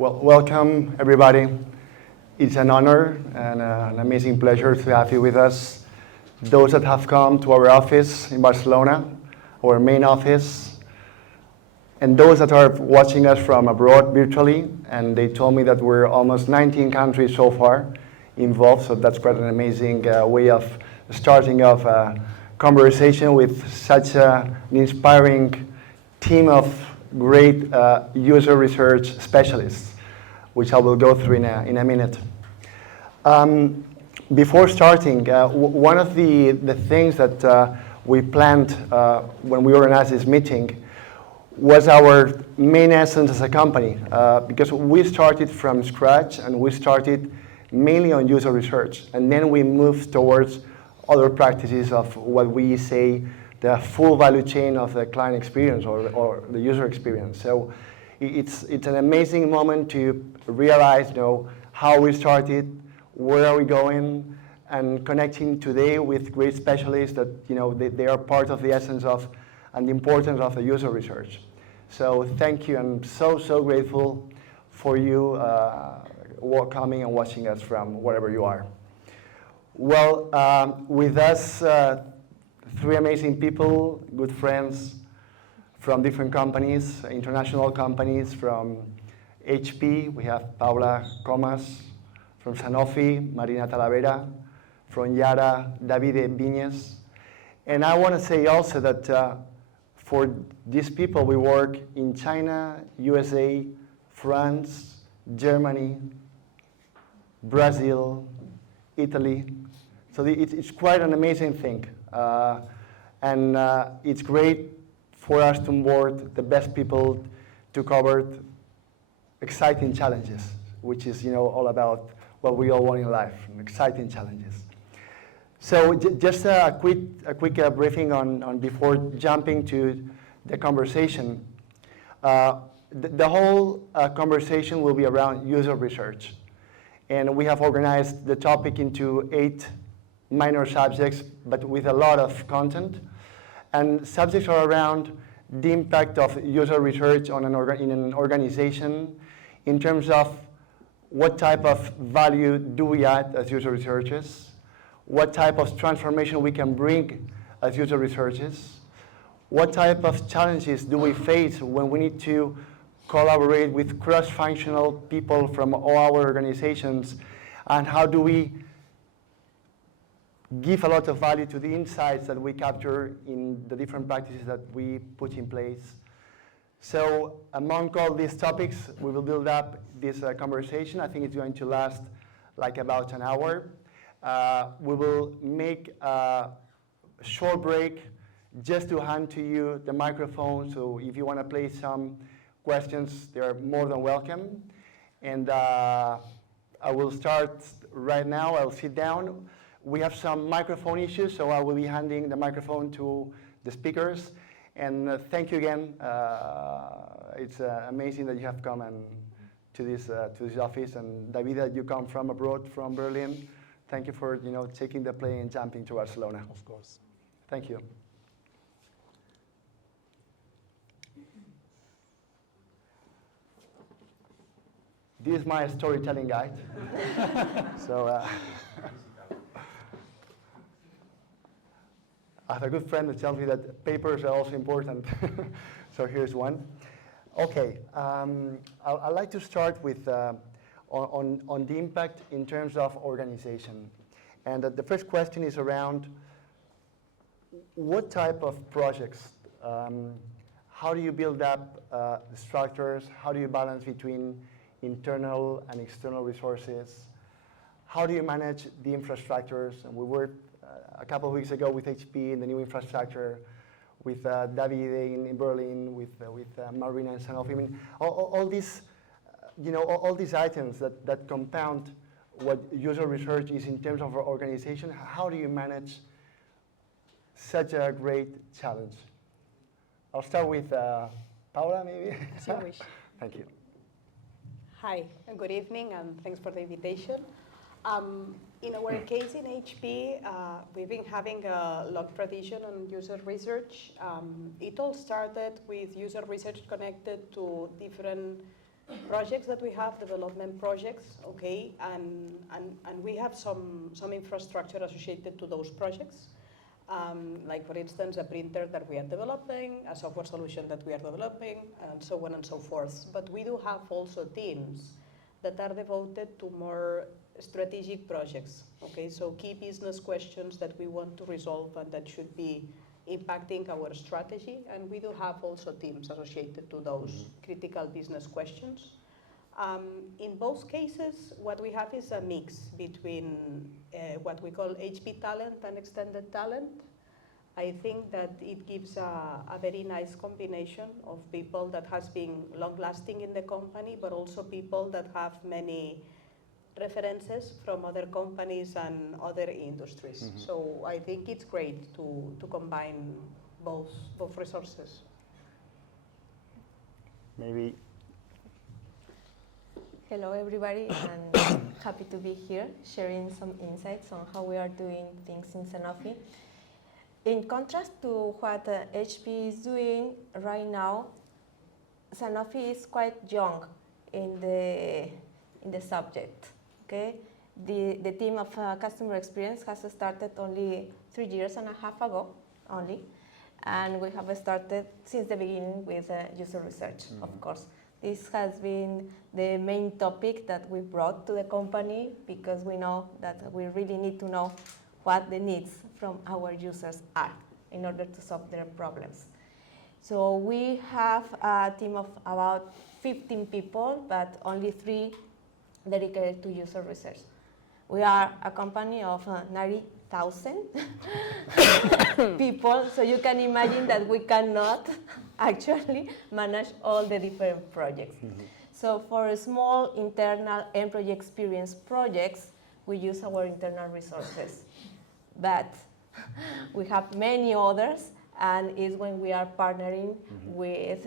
Well, welcome everybody. It's an honor and an amazing pleasure to have you with us. Those that have come to our office in Barcelona, our main office, and those that are watching us from abroad virtually, and they told me that we're almost 19 countries so far involved, so that's quite an amazing way of starting off a conversation with such an inspiring team of great user research specialists, which I will go through in a minute. Before starting, one of the things that we planned when we organized this meeting was our main essence as a company, because we started from scratch and we started mainly on user research, and then we moved towards other practices of what we say the full value chain of the client experience or the user experience. So it's an amazing moment to realize, how we started, where are we going, and connecting today with great specialists that they are part of the essence of and the importance of the user research. So thank you. I'm so grateful for you coming and watching us from wherever you are. Well, with us, three amazing people, good friends from different companies, international companies. From HP, we have Paula Comes. From Sanofi, Marina Talavera. From Yara, Davide Vignes. And I want to say also that for these people, we work in China, USA, France, Germany, Brazil, Italy. So it's quite an amazing thing. And it's great for us to onboard the best people to cover exciting challenges, which is all about what we all want in life, exciting challenges. So just a quick briefing on before jumping to the conversation. The whole conversation will be around user research. And we have organized the topic into 8 minor subjects, but with a lot of content. And subjects are around the impact of user research on in an organization in terms of what type of value do we add as user researchers, what type of transformation we can bring as user researchers, what type of challenges do we face when we need to collaborate with cross-functional people from all our organizations, and how do we give a lot of value to the insights that we capture in the different practices that we put in place. So among all these topics, we will build up this conversation. I think it's going to last like about an hour. We will make a short break just to hand to you the microphone. So if you want to place some questions, they're more than welcome. And I will start right now. I'll sit down. We have some microphone issues, so I will be handing the microphone to the speakers. And thank you again. It's amazing that you have come to this office. And Davide, you come from abroad, from Berlin. Thank you for taking the plane and jumping to Barcelona. Of course. Thank you. This is my storytelling guide. So. I have a good friend that tells me that papers are also important. So here's one. Okay, I'd like to start with on the impact in terms of organization. And the first question is around what type of projects, how do you build up the structures, how do you balance between internal and external resources, how do you manage the infrastructures? And we worked a couple of weeks ago with HP in the new infrastructure, with Davide in Berlin, with Marina and Sanofi. I mean, all these, all these items that compound what user research is in terms of our organization. How do you manage such a great challenge? I'll start with Paula, maybe. As you wish. Thank you. Hi, and good evening, and thanks for the invitation. In our case in HP, we've been having a long tradition on user research. It all started with user research connected to different projects that we have, development projects, okay, and we have some infrastructure associated to those projects. Like for instance, a printer that we are developing, a software solution that we are developing, and so on and so forth. But we do have also teams that are devoted to more strategic projects, okay? So key business questions that we want to resolve and that should be impacting our strategy, and we do have also teams associated to those critical business questions. In both cases, what we have is a mix between what we call HP talent and extended talent. I think that it gives a very nice combination of people that has been long-lasting in the company, but also people that have many references from other companies and other industries. So I think it's great to combine both resources. Maybe. Hello everybody, and happy to be here sharing some insights on how we are doing things in Sanofi. In contrast to what HP is doing right now, Sanofi is quite young in the subject. Okay, the team of customer experience has started only 3.5 years ago only, and we have started since the beginning with user research, of course. This has been the main topic that we brought to the company because we know that we really need to know what the needs from our users are in order to solve their problems. So we have a team of about 15 people, but only 3 dedicated to user research. We are a company of 90,000 people, so you can imagine that we cannot actually manage all the different projects. So for small internal employee experience projects, we use our internal resources. But we have many others, and it's when we are partnering with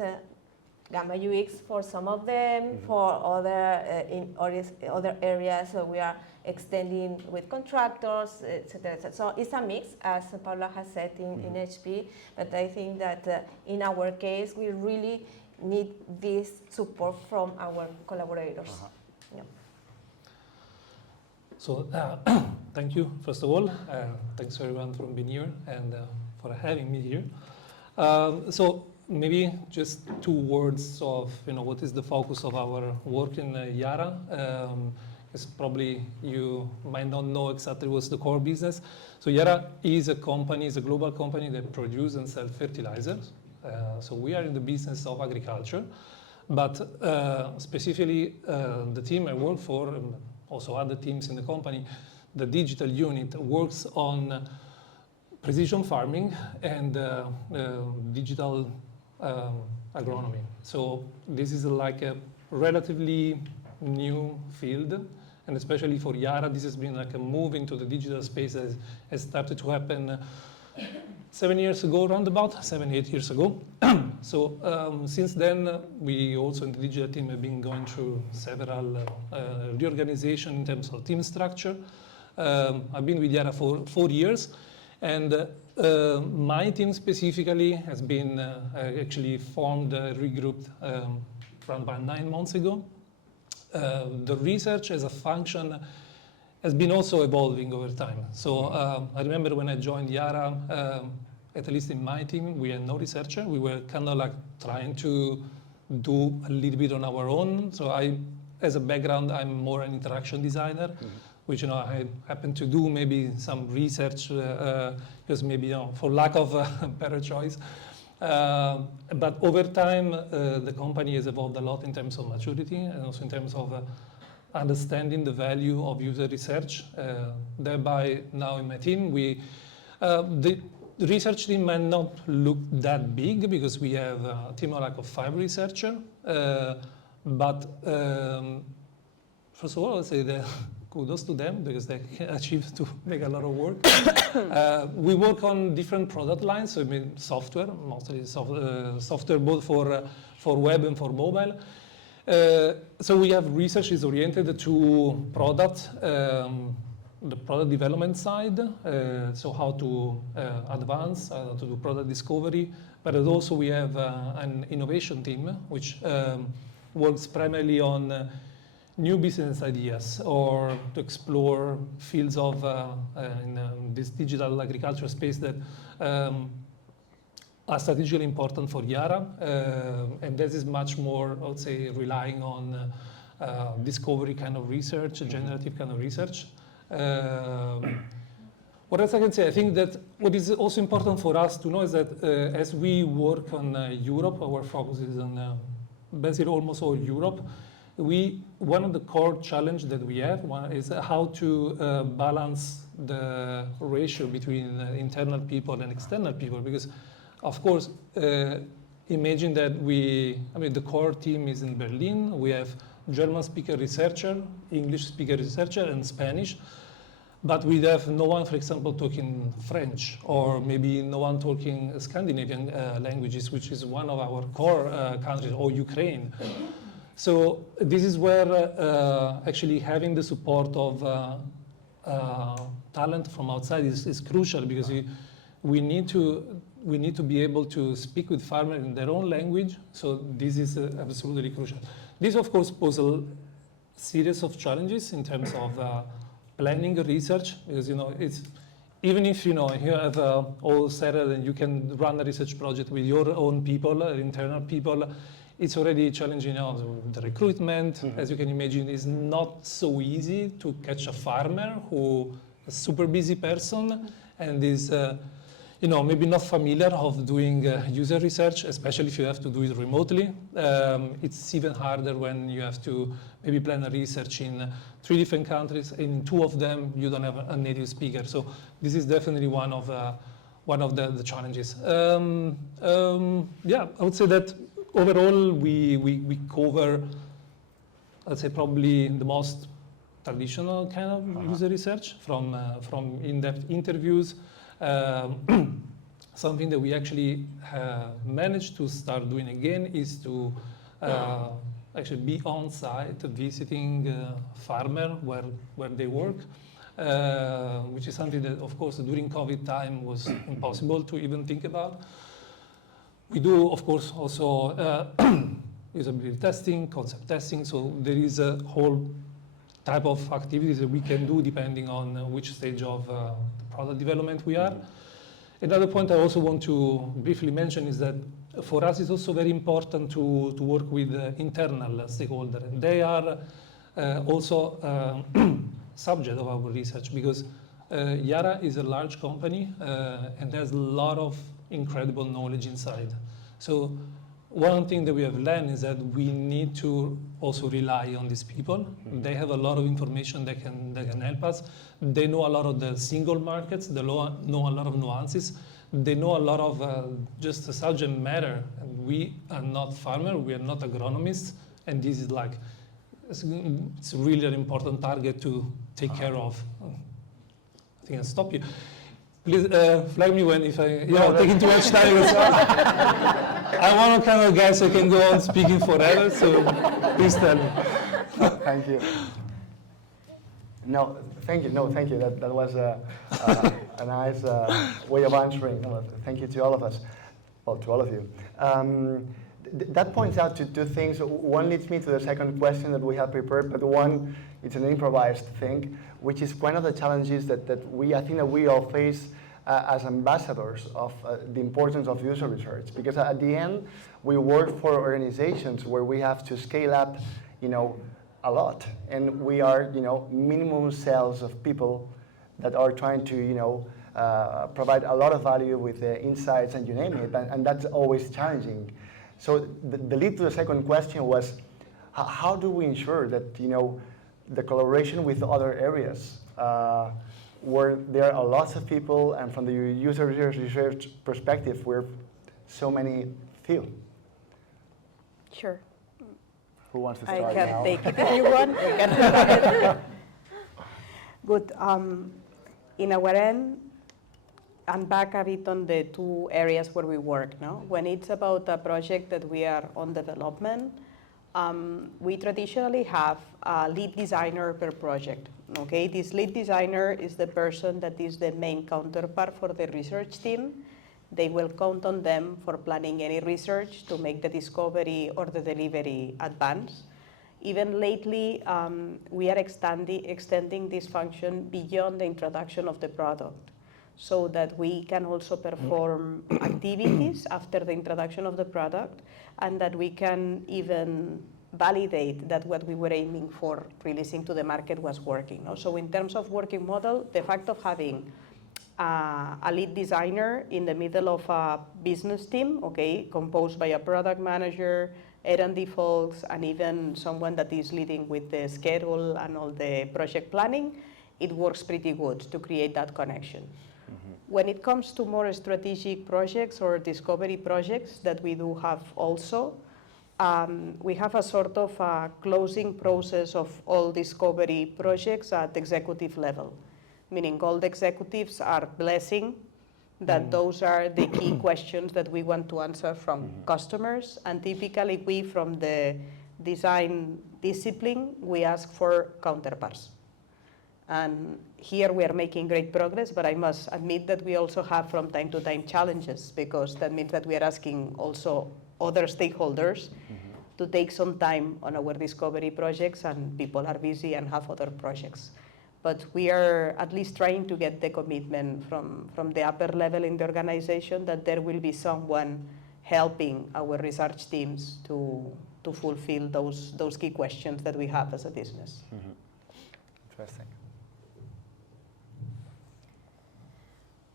Gamma UX for some of them, for other in other areas, so we are extending with contractors, etc., etc. So it's a mix, as Paula has said in HP, but I think that in our case, we really need this support from our collaborators. Yeah. So thank you, first of all. Thanks everyone for being here and for having me here. So maybe just 2 words of what is the focus of our work in Yara. Because probably you might not know exactly what's the core business. So Yara is a company, is a global company that produces and sells fertilizers. So we are in the business of agriculture, but specifically the team I work for, and also other teams in the company, the digital unit works on precision farming and digital agronomy. So this is like a relatively new field, and especially for Yara, this has been like a move into the digital space that has started to happen 7 years ago, around about 7, 8 years ago. So since then, we also in the digital team have been going through several reorganization in terms of team structure. I've been with Yara for 4 years, and my team specifically has been actually formed, regrouped around about 9 months ago. The research as a function has been also evolving over time. So I remember when I joined Yara, at least in my team, we had no researcher. We were kind of like trying to do a little bit on our own. So as a background, I'm more an interaction designer, which I happen to do maybe some research because maybe for lack of a better choice. But over time, the company has evolved a lot in terms of maturity and also in terms of understanding the value of user research. Thereby, now in my team, the research team might not look that big because we have a team of like 5 researchers. But first of all, I'll say that kudos to them because they achieved to make a lot of work. We work on different product lines, so I mean software, mostly software both for web and for mobile. So we have research is oriented to product, the product development side, so how to advance, to do product discovery, but also we have an innovation team, which works primarily on new business ideas or to explore fields of in this digital agriculture space that are strategically important for Yara, and this is much more, I would say, relying on discovery kind of research, generative kind of research. What else I can say? I think that what is also important for us to know is that as we work on Europe, our focus is on basically almost all Europe. One of the core challenge that we have is how to balance the ratio between internal people and external people, because of course, imagine that the core team is in Berlin. We have German speaker researcher, English speaker researcher, and Spanish. But we have no one, for example, talking French, or maybe no one talking Scandinavian languages, which is one of our core countries, or Ukraine. So this is where actually having the support of talent from outside is crucial, because we need to be able to speak with farmers in their own language. So this is absolutely crucial. This, of course, poses a series of challenges in terms of planning research, because it's even if you have all settled and you can run a research project with your own people, internal people, it's already challenging. The recruitment, as you can imagine, is not so easy to catch a farmer who is a super busy person and is maybe not familiar of doing user research, especially if you have to do it remotely. It's even harder when you have to maybe plan a research in 3 different countries. In 2 of them, you don't have a native speaker. So this is definitely one of the challenges. I would say that overall we cover, I'd say, probably the most traditional kind of user research, from in-depth interviews. Something that we actually managed to start doing again is to actually be on site visiting farmer where they work, which is something that, of course, during COVID time was impossible to even think about. We do, of course, also usability testing, concept testing, so there is a whole type of activities that we can do depending on which stage of product development we are. Another point I also want to briefly mention is that for us it's also very important to work with internal stakeholders. They are also subject of our research, because Yara is a large company and there's a lot of incredible knowledge inside. So one thing that we have learned is that we need to also rely on these people. They have a lot of information that can help us. They know a lot of the single markets. They know a lot of nuances. They know a lot of just the subject matter. And we are not farmers. We are not agronomists. And this is it's really an important target to take care of. I think I'll stop you. Please flag me if taking too much time. I'm one of kind of guys who can go on speaking forever, so please tell me. Thank you. No, thank you. No, thank you. That was a nice way of answering. Thank you to all of us. Well, to all of you. That points out to 2 things. One leads me to the second question that we have prepared, but one, it's an improvised thing, which is one of the challenges that I think that we all face as ambassadors of the importance of user research. Because at the end, we work for organizations where we have to scale up, a lot, and we are, minimum cells of people that are trying to, provide a lot of value with insights and you name it, and that's always challenging. So the lead to the second question was, how do we ensure that, the collaboration with other areas, where there are lots of people, and from the user research perspective, where so many feel? Sure. Who wants to start I can now? take it if you want. I can start it. Good. In our end, I'm back a bit on the 2 areas where we work now. When it's about a project that we are on development, we traditionally have a lead designer per project. Okay, this lead designer is the person that is the main counterpart for the research team. they will count on them for planning any research to make the discovery or the delivery advance. Even lately, we are extending this function beyond the introduction of the product, so that we can also perform activities after the introduction of the product, and that we can even validate that what we were aiming for releasing to the market was working. So in terms of working model, the fact of having a lead designer in the middle of a business team, okay, composed by a product manager, R&D folks, and even someone that is leading with the schedule and all the project planning, it works pretty good to create that connection. When it comes to more strategic projects or discovery projects that we do have also, we have a sort of a closing process of all discovery projects at executive level, meaning all the executives are blessing that those are the key questions that we want to answer from customers, and typically we from the design discipline, we ask for counterparts. And here we are making great progress, but I must admit that we also have from time to time challenges, because that means that we are asking also other stakeholders to take some time on our discovery projects, and people are busy and have other projects. But we are at least trying to get the commitment from the upper level in the organization that there will be someone helping our research teams to fulfill those key questions that we have as a business. Interesting.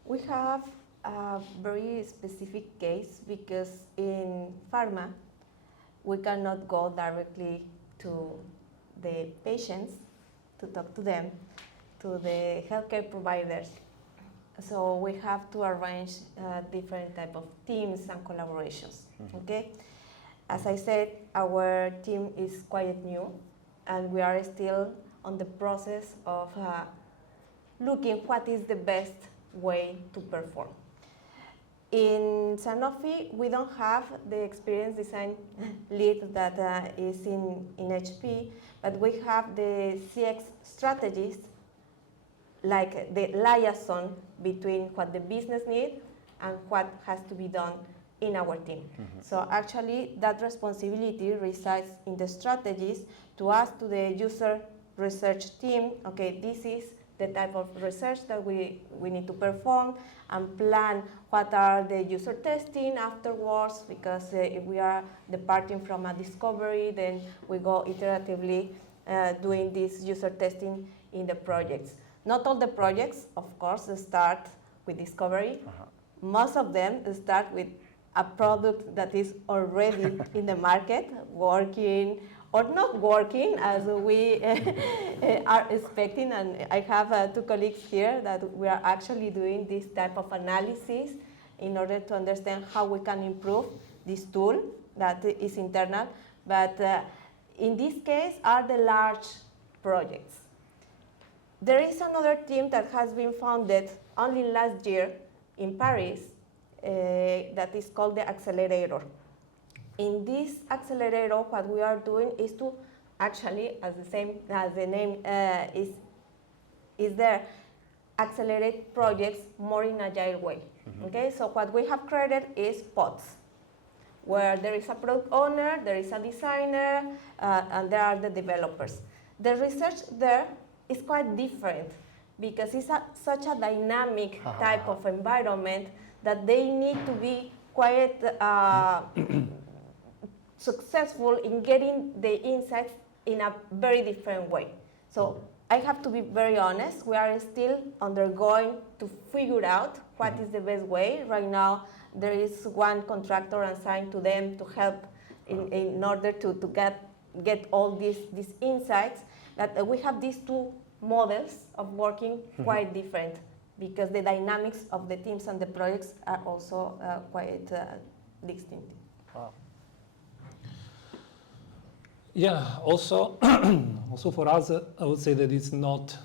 We have a very specific case because in pharma, we cannot go directly to the patients to talk to them, to the healthcare providers. So we have to arrange different type of teams and collaborations, okay? As I said, our team is quite new, and we are still on the process of looking what is the best way to perform. In Sanofi, we don't have the experience design lead that is in HP, but we have the CX strategists, like the liaison between what the business needs and what has to be done in our team. So actually, that responsibility resides in the strategies to ask to the user research team, okay, this is the type of research that we need to perform, and plan what are the user testing afterwards, because if we are departing from a discovery, then we go iteratively doing this user testing in the projects. Not all the projects, of course, start with discovery. Most of them start with a product that is already in the market, working or not working as we are expecting. And I have two colleagues here that we are actually doing this type of analysis in order to understand how we can improve this tool that is internal. But in this case are the large projects. There is another team that has been founded only last year in Paris that is called the Accelerator. In this accelerator, what we are doing is to actually, as the name is there, accelerate projects more in an agile way. Okay, so what we have created is pods, where there is a product owner, there is a designer, and there are the developers. The research there is quite different because it's such a dynamic type of environment that they need to be quite successful in getting the insights in a very different way. So I have to be very honest, we are still undergoing to figure out what is the best way. Right now, there is one contractor assigned to them to help in order to get all these insights. That we have these two models of working quite different, because the dynamics of the teams and the projects are also quite distinct. Wow. Yeah, also for us, I would say that it's not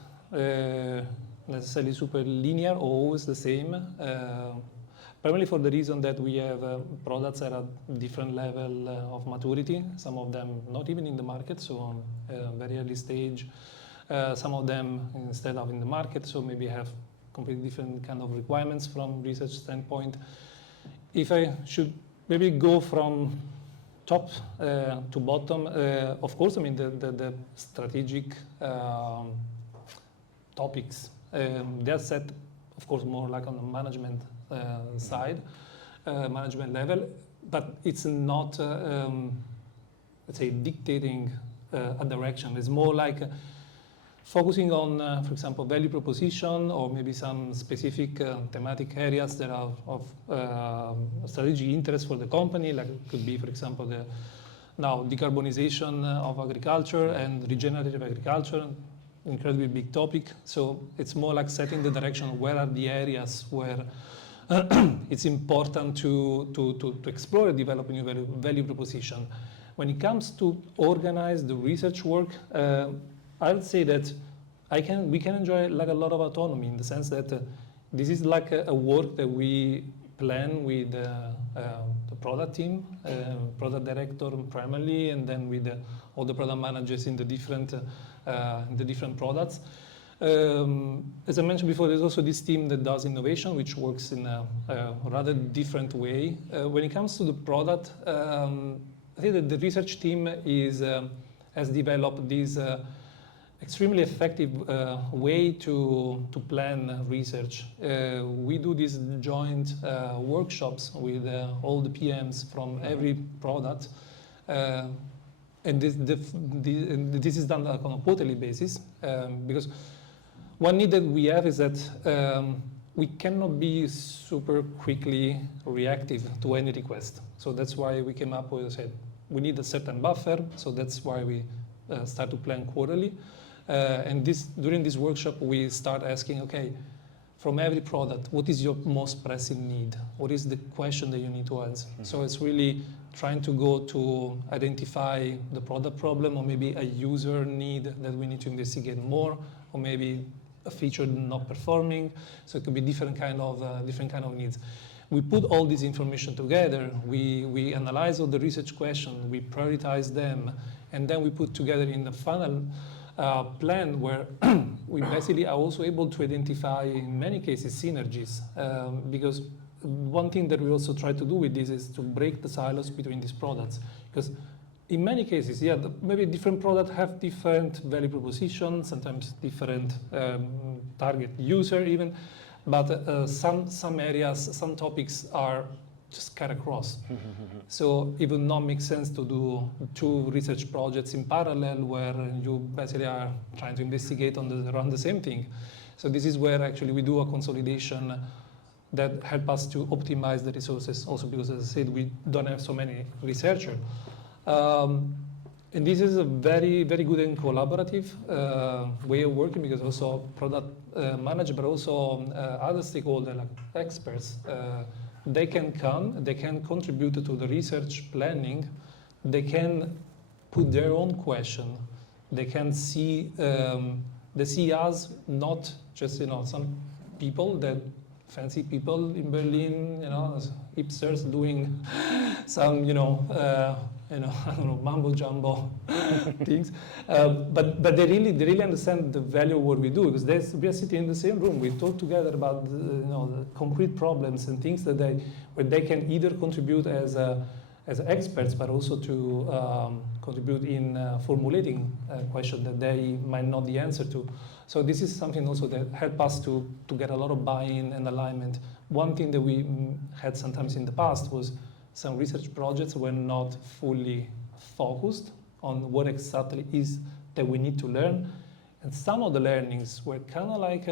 necessarily super linear or always the same, primarily for the reason that we have products at a different level of maturity, some of them not even in the market, so on a very early stage, some of them instead of in the market, so maybe have completely different kind of requirements from research standpoint. if I should maybe go from top to bottom, of course, I mean, the strategic topics, they are set, of course, more like on the management side, management level, but it's not, let's say, dictating a direction. It's more like focusing on, for example, value proposition or maybe some specific thematic areas that are of strategic interest for the company, like it could be, for example, the now decarbonization of agriculture and regenerative agriculture, incredibly big topic. So it's more like setting the direction, where are the areas where it's important to explore and develop a new value proposition. When it comes to organize the research work, I would say that we can enjoy like a lot of autonomy, in the sense that this is like a work that we plan with the product team, product director primarily, and then with all the product managers in the different products. As I mentioned before, there's also this team that does innovation, which works in a rather different way. When it comes to the product, I think that the research team has developed this extremely effective way to plan research. We do these joint workshops with all the PMs from every product, and this is done on a quarterly basis, because one need that we have is that we cannot be super quickly reactive to any request. So that's why we came up with, said, we need a certain buffer, so that's why we start to plan quarterly. And during this workshop, we start asking, okay, from every product, what is your most pressing need? What is the question that you need to answer? Mm-hmm. So it's really trying to go to identify the product problem, or maybe a user need that we need to investigate more, or maybe a feature not performing. So it could be different kind of needs. We put all this information together. We analyze all the research questions. We prioritize them, and then we put together in the final plan where we basically are also able to identify, in many cases, synergies. Because one thing that we also try to do with this is to break the silos between these products. Because in many cases, yeah, maybe different products have different value propositions, sometimes different target user even, but some areas, some topics are just cut across. So it would not make sense to do 2 research projects in parallel where you basically are trying to investigate around the same thing. So this is where actually we do a consolidation that help us to optimize the resources, also because, as I said, we don't have so many researchers. And this is a very, very good and collaborative way of working, because also product manager, but also other stakeholders, like experts, they can come, they can contribute to the research planning, they can put their own question, they can see, they see us not just, some people that fancy people in Berlin, hipsters doing some, I don't know, mambo jumbo things, but they really understand the value of what we do, because we are sitting in the same room. We talk together about the concrete problems and things where they can either contribute as experts, but also to contribute in formulating a question that they might not the answer to. So this is something also that help us to get a lot of buy-in and alignment. One thing that we had sometimes in the past was some research projects were not fully focused on what exactly is that we need to learn. And some of the learnings were kind of like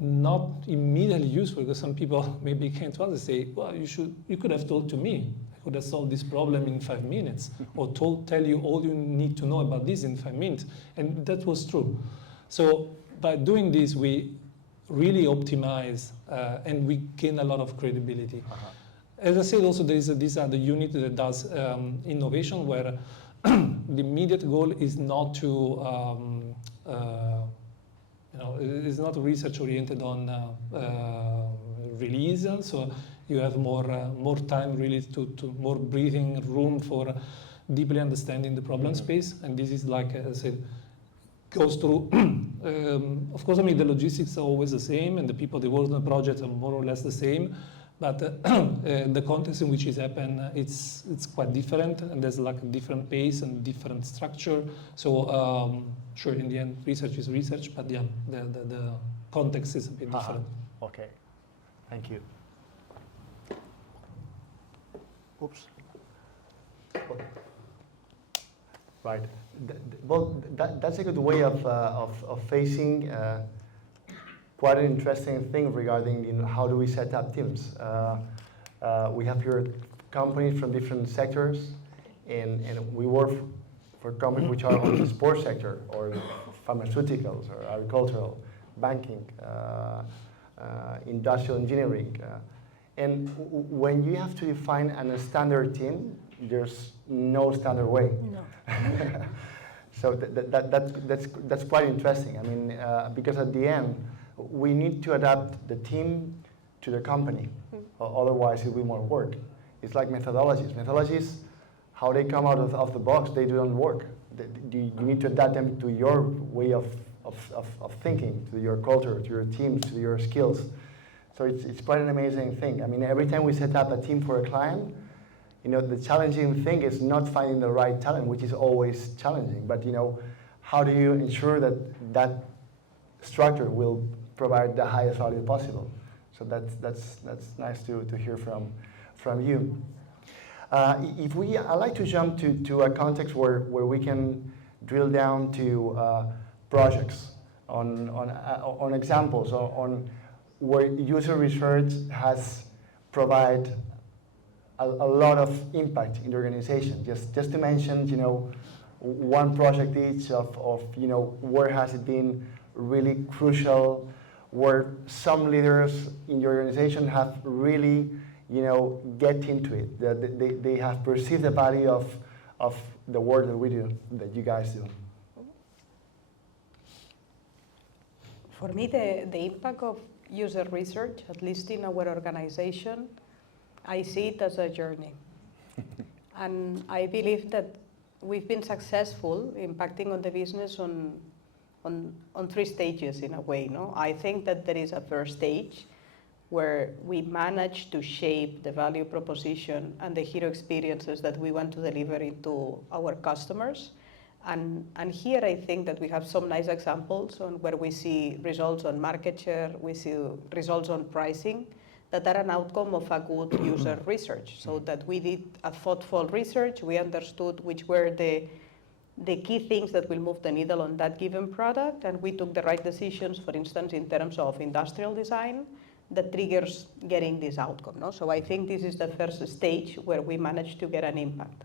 not immediately useful, because some people maybe came to us and say, well, you could have told to me. I could have solved this problem in 5 minutes, or tell you all you need to know about this in 5 minutes. And that was true. So by doing this, we really optimize and we gain a lot of credibility. As I said, also these are the unit that does innovation, where the immediate goal is not to, it's not research oriented on release. So you have more time really to more breathing room for deeply understanding the problem space. And this is, like I said, goes through. Of course, I mean, the logistics are always the same, and the people that work on the project are more or less the same. But the context in which it happened, it's quite different, and there's like a different pace and different structure. So sure, in the end, research is research, but yeah, the context is a bit different. Okay, thank you. Oops. Right. Well, that's a good way of facing quite an interesting thing regarding how do we set up teams. We have here companies from different sectors, and we work for companies which are on the sports sector, or pharmaceuticals, or agricultural, banking, industrial engineering. And when you have to define a standard team, there's no standard way. No. So that's quite interesting. I mean, because at the end, we need to adapt the team to the company. Otherwise, it will be more work. It's like methodologies. Methodologies, how they come out of the box, they don't work. You need to adapt them to your way of thinking, to your culture, to your teams, to your skills. So it's quite an amazing thing. I mean, every time we set up a team for a client, the challenging thing is not finding the right talent, which is always challenging. But how do you ensure that structure will provide the highest value possible? So that's nice to hear from you. I'd like to jump to a context where we can drill down to projects on examples on where user research has provided a lot of impact in the organization. Just to mention, one project each of where has it been really crucial, where some leaders in your organization have really, get into it. They have perceived the value of the work that we do, that you guys do. For me, the impact of user research, at least in our organization, I see it as a journey. And I believe that we've been successful impacting on the business on three stages in a way. No? I think that there is a first stage where we manage to shape the value proposition and the hero experiences that we want to deliver into our customers. And here I think that we have some nice examples on where we see results on market share, we see results on pricing that are an outcome of a good user research. So that we did a thoughtful research, we understood which were the key things that will move the needle on that given product, and we took the right decisions, for instance, in terms of industrial design that triggers getting this outcome. No? So I think this is the first stage where we managed to get an impact.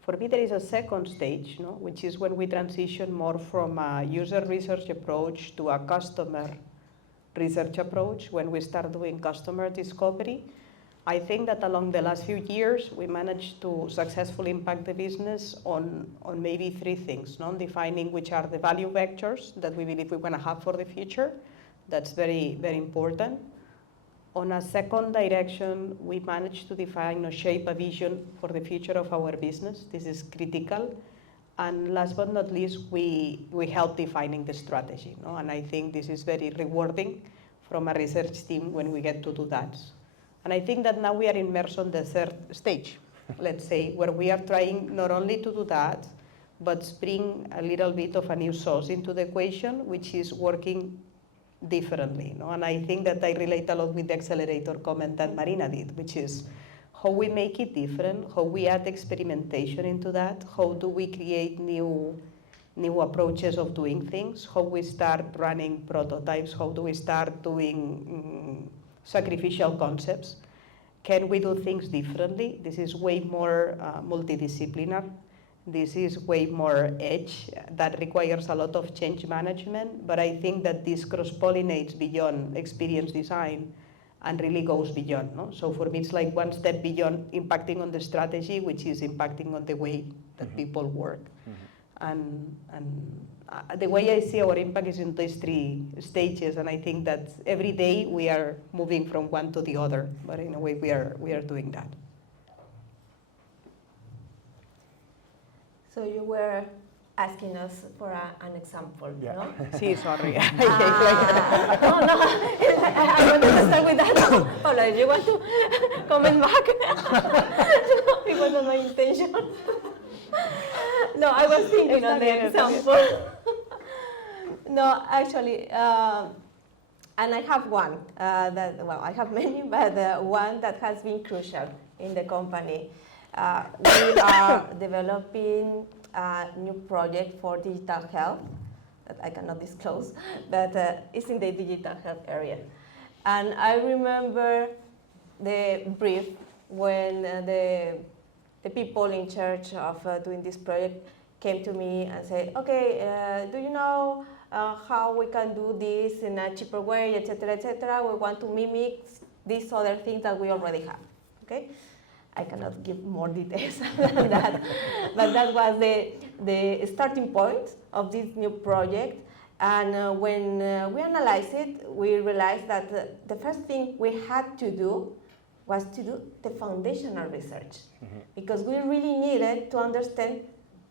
For me, there is a second stage, which is when we transition more from a user research approach to a customer research approach, when we start doing customer discovery. I think that along the last few years, we managed to successfully impact the business on maybe three things, defining which are the value vectors that we believe we want to have for the future. That's very, very important. On a second direction, we managed to define or shape a vision for the future of our business. This is critical. And last but not least, we help defining the strategy. And I think this is very rewarding from a research team when we get to do that. And I think that now we are immersed on the third stage, let's say, where we are trying not only to do that, but bring a little bit of a new sauce into the equation, which is working differently. And I think that I relate a lot with the accelerator comment that Marina did, which is how we make it different, how we add experimentation into that, how do we create new approaches of doing things, how we start running prototypes, how do we start doing sacrificial concepts. Can we do things differently? This is way more multidisciplinary. This is way more edge. That requires a lot of change management, but I think that this cross-pollinates beyond experience design and really goes beyond. So for me, it's like one step beyond impacting on the strategy, which is impacting on the way that people work. And the way I see our impact is in these three stages, and I think that every day we are moving from one to the other, but in a way we are doing that. So you were asking us for an example, Yeah. no? Sí, sorry. No, I wanted to start with that. Paula, if you want to comment back, it wasn't my intention. No, I was thinking Está of the bien, está bien. example. No, actually, and I have one I have many, but one that has been crucial in the company. We are developing a new project for digital health that I cannot disclose, but it's in the digital health area. And I remember the brief when the people in charge of doing this project came to me and said, okay, do you know how we can do this in a cheaper way, etc., etc. We want to mimic these other things that we already have, okay? I cannot give more details than that, but that was the starting point of this new project. And when we analyzed it, we realized that the first thing we had to do was to do the foundational research, because we really needed to understand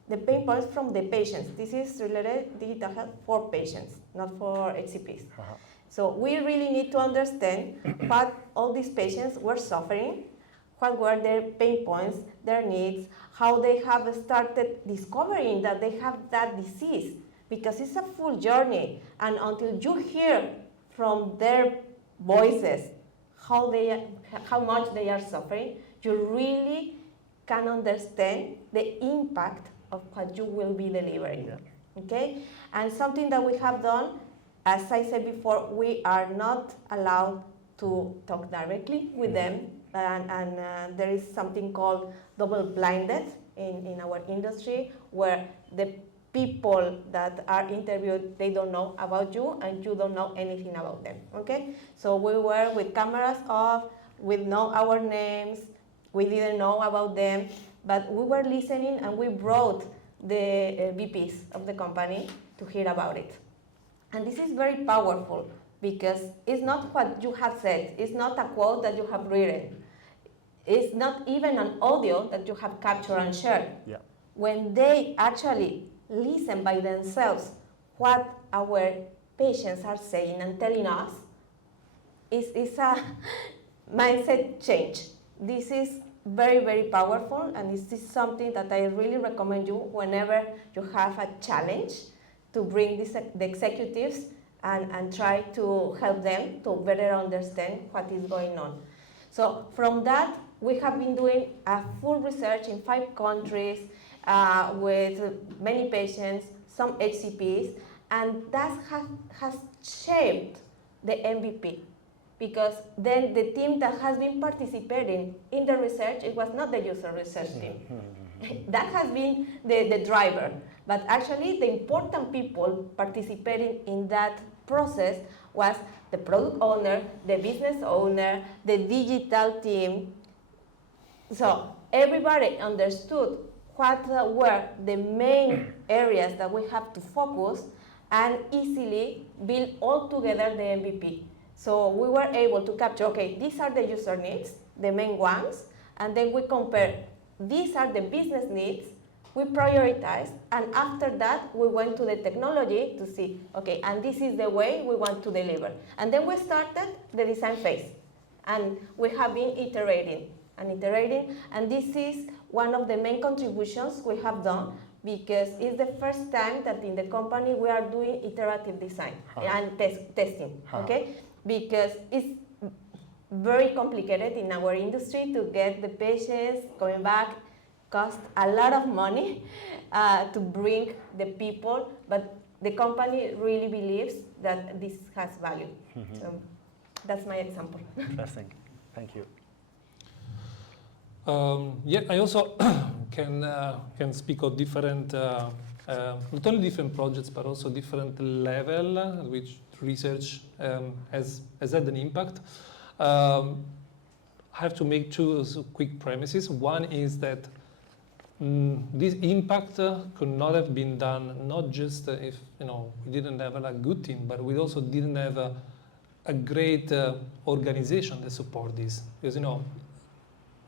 the pain points from the patients. This is related digital health for patients, not for HCPs. So we really need to understand what all these patients were suffering, what were their pain points, their needs, how they have started discovering that they have that disease, because it's a full journey. And until you hear from their voices how much they are suffering, you really can understand the impact of what you will be delivering. Yeah. Okay? And something that we have done, as I said before, we are not allowed to talk directly with them, and there is something called double-blinded in our industry, where the people that are interviewed, they don't know about you and you don't know anything about them, okay? So we were with cameras off, we know our names, we didn't know about them, but we were listening and we brought the VPs of the company to hear about it. And this is very powerful, because it's not what you have said, it's not a quote that you have written, it's not even an audio that you have captured and shared. Yeah. When they actually listen by themselves what our patients are saying and telling us, it's a mindset change. This is very, very powerful, and this is something that I really recommend you whenever you have a challenge, to bring the executives and try to help them to better understand what is going on. So from that, we have been doing a full research in 5 countries with many patients, some HCPs, and that has shaped the MVP. Because then the team that has been participating in the research, it was not the user research team. That has been the driver. But actually, the important people participating in that process was the product owner, the business owner, the digital team. So everybody understood what were the main areas that we have to focus and easily build all together the MVP. So we were able to capture, okay, these are the user needs, the main ones, and then we compare, these are the business needs, we prioritized, and after that, we went to the technology to see, okay, and this is the way we want to deliver. And then we started the design phase, and we have been iterating, and this is one of the main contributions we have done, because it's the first time that in the company we are doing iterative design and testing, okay? Because it's very complicated in our industry to get the patients coming back, cost a lot of money to bring the people, but the company really believes that this has value. So that's my example. Interesting. Thank you. Yeah, I also can speak of different, not only different projects, but also different level at which research has had an impact. I have to make 2 quick premises. One is that this impact could not have been done not just if we didn't have a good team, but we also didn't have a great organization that support this. Because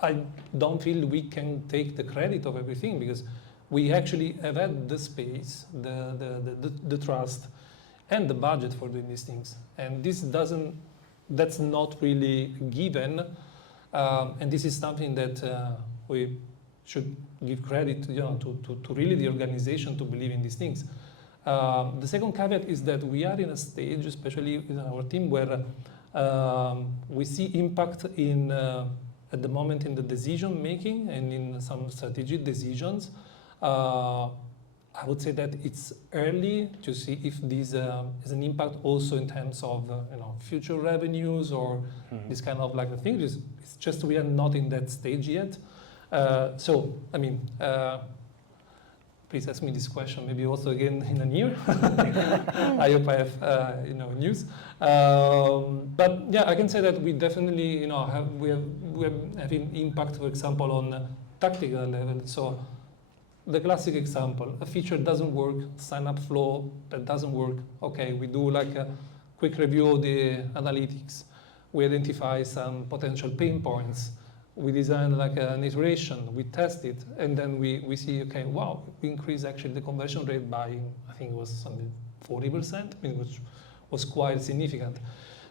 I don't feel we can take the credit of everything, because we actually have had the space, the trust, and the budget for doing these things. And that's not really given, and this is something that we should give credit to really the organization to believe in these things. The second caveat is that we are in a stage, especially in our team, where we see impact at the moment in the decision making and in some strategic decisions. I would say that it's early to see if this is an impact also in terms of future revenues or this kind of like a thing. It's just we are not in that stage yet. So I mean, please ask me this question maybe also again in a year. I hope I have news. But yeah, I can say that we definitely we have having impact, for example, on a tactical level. So the classic example, a feature doesn't work, sign up flow that doesn't work. Okay, we do like a quick review of the analytics. We identify some potential pain points. We design like an iteration, we test it, and then we see, okay, wow, we increase actually the conversion rate by, I think it was something 40%, which was quite significant.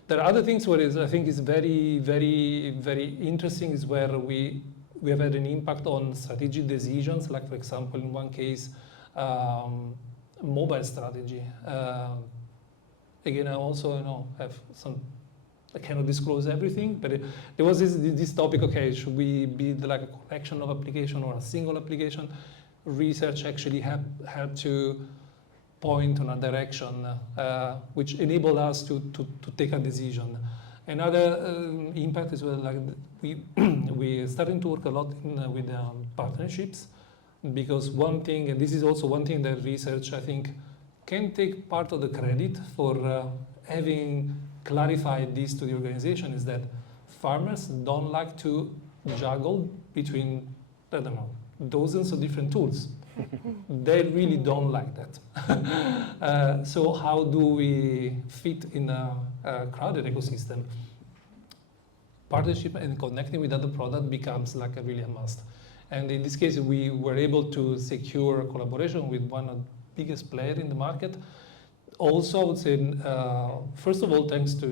There are other things where I think is very, very, very interesting is where we have had an impact on strategic decisions, like for example, in one case, mobile strategy. Again, I also have some, I cannot disclose everything, but there was this topic, okay, should we build like a collection of application or a single application? Research actually had to point on a direction which enabled us to take a decision. Another impact is like we starting to work a lot with partnerships, because one thing, and this is also one thing that research I think can take part of the credit for having clarified this to the organization, is that farmers don't like to juggle between, I don't know, dozens of different tools. They really don't like that. So how do we fit in a crowded ecosystem? Partnership and connecting with other products becomes like a really a must. And in this case, we were able to secure a collaboration with one of the biggest players in the market. Also, I would say, first of all, thanks to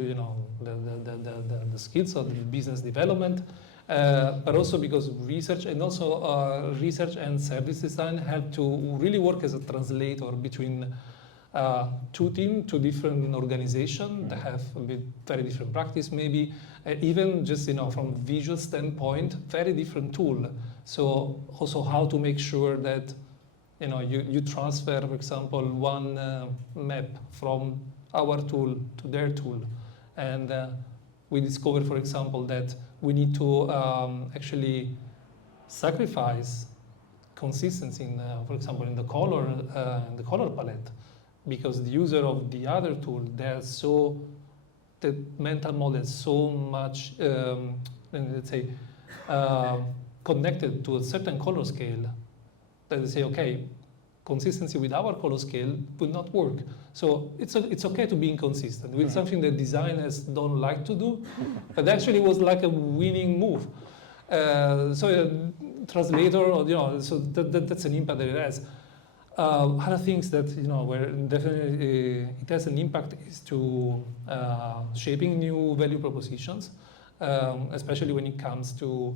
the skills of the business development, but also because research and service design had to really work as a translator between two different organizations that have a bit very different practice, maybe even just from visual standpoint, very different tool. So also how to make sure that you transfer, for example, one map from our tool to their tool, and we discovered, for example, that we need to actually sacrifice consistency in, for example, in the color palette, because the user of the other tool, the mental model is so much, let's say, connected to a certain color scale that they say, okay, consistency with our color scale would not work. So it's okay to be inconsistent with something that designers don't like to do, but actually was like a winning move. So a translator, so that's an impact that it has. Other things that where definitely it has an impact is to shaping new value propositions, especially when it comes to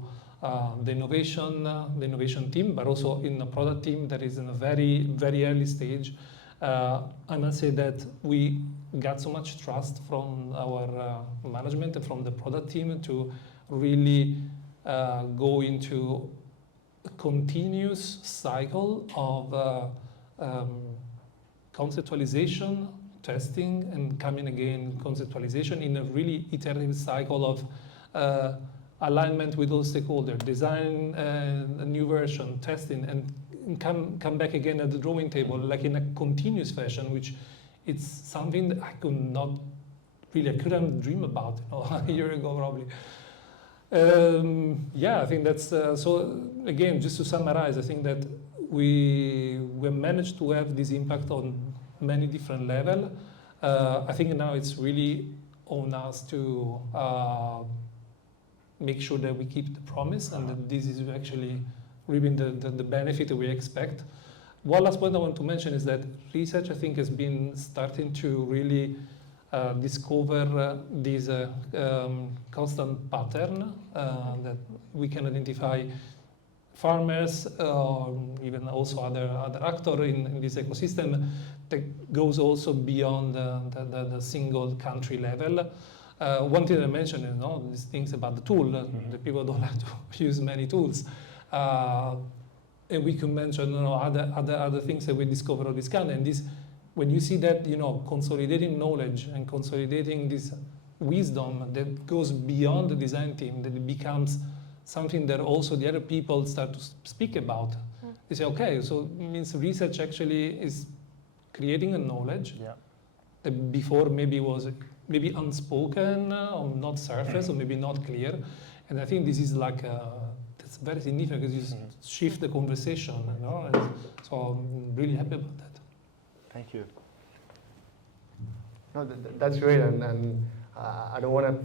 the innovation team, but also in the product team that is in a very, very early stage. I must say that we got so much trust from our management and from the product team to really go into a continuous cycle of conceptualization, testing, and coming again conceptualization in a really iterative cycle of alignment with all stakeholders, design a new version, testing, and come back again at the drawing table, like in a continuous fashion, which it's something that I couldn't dream about a year ago probably. Yeah, I think that's, so again, just to summarize, I think that we managed to have this impact on many different levels. I think now it's really on us to make sure that we keep the promise and that this is actually reaping the benefit that we expect. one last point I want to mention is that research, I think, has been starting to really discover this constant pattern that we can identify farmers or even also other actors in this ecosystem that goes also beyond the single country level. One thing I mentioned is these things about the tool, that people don't like to use many tools. And we can mention other things that we discover on this kind. And this, when you see that, consolidating knowledge and consolidating this wisdom that goes beyond the design team, that it becomes something that also the other people start to speak about. They say, okay, so it means research actually is creating a knowledge that before maybe was unspoken or not surface or maybe not clear. And I think this is like it's very significant because you shift the conversation, and so I'm really happy about that. Thank you. No, that's great, and I don't want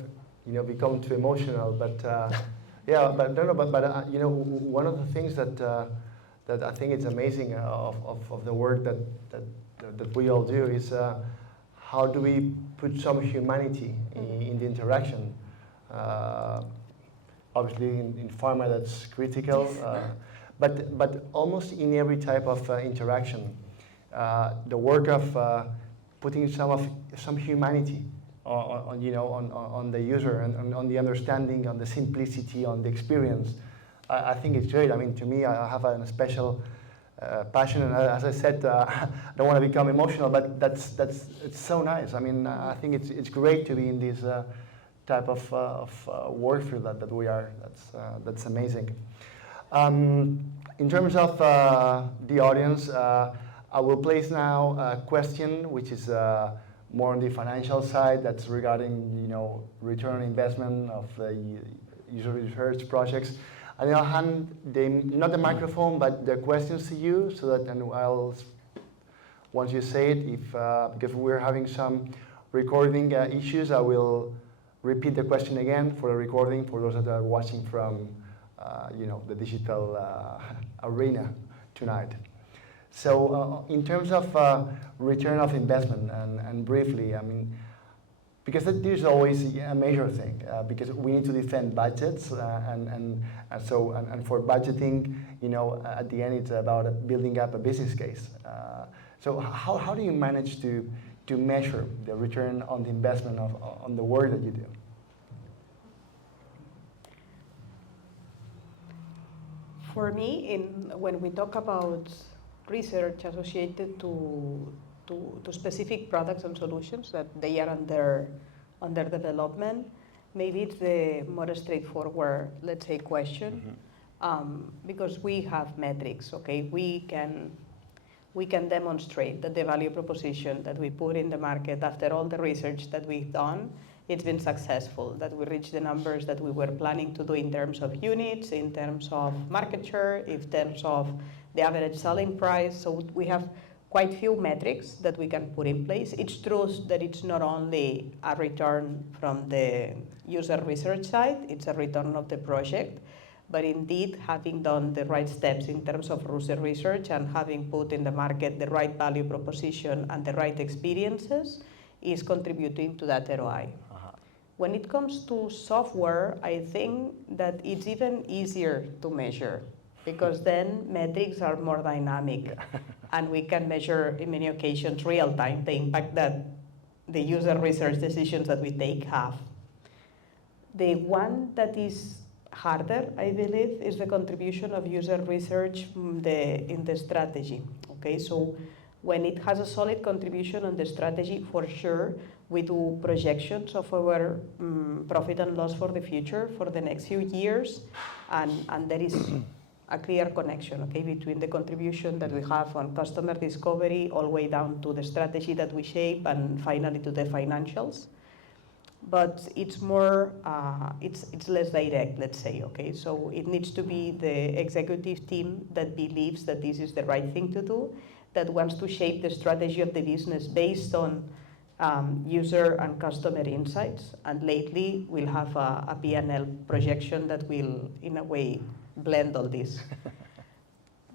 to, become too emotional, but one of the things that I think is amazing of the work that we all do is how do we put some humanity in the interaction. Obviously, in pharma that's critical, but almost in every type of interaction, the work of putting some humanity on the user and on the understanding, on the simplicity, on the experience. I think it's great. I mean, to me, I have a special passion, and as I said, I don't want to become emotional, but it's so nice. I mean, I think it's great to be in this type of work field that we are. That's amazing. In terms of the audience, I will place now a question which is more on the financial side. That's regarding return on investment of user research projects. And I'll hand not the microphone, but the questions to you, so that and once you say it, because we're having some recording issues, I will repeat the question again for the recording for those that are watching from the digital arena tonight. So in terms of return of investment, and briefly, I mean, because this is always a major thing, because we need to defend budgets, and for budgeting, at the end it's about building up a business case. So how do you manage to measure the return on the investment on the work that you do? For me, when we talk about research associated to specific products and solutions that they are under development, maybe it's the more straightforward, let's say, question, because we have metrics. Okay, we can demonstrate that the value proposition that we put in the market after all the research that we've done, it's been successful, that we reached the numbers that we were planning to do in terms of units, in terms of market share, in terms of the average selling price. So we have quite few metrics that we can put in place. It's true that it's not only a return from the user research side, it's a return of the project. But indeed, having done the right steps in terms of user research and having put in the market the right value proposition and the right experiences is contributing to that ROI. When it comes to software, I think that it's even easier to measure, because then metrics are more dynamic and we can measure in many occasions real time the impact that the user research decisions that we take have. The one that is harder, I believe, is the contribution of user research in the strategy. Okay, so when it has a solid contribution on the strategy, for sure, we do projections of our profit and loss for the future, for the next few years, and there is a clear connection, okay, between the contribution that we have on customer discovery all the way down to the strategy that we shape and finally to the financials. But it's more, it's less direct, let's say, okay? So it needs to be the executive team that believes that this is the right thing to do, that wants to shape the strategy of the business based on user and customer insights. And lately, we'll have a P&L projection that will, in a way, blend all this.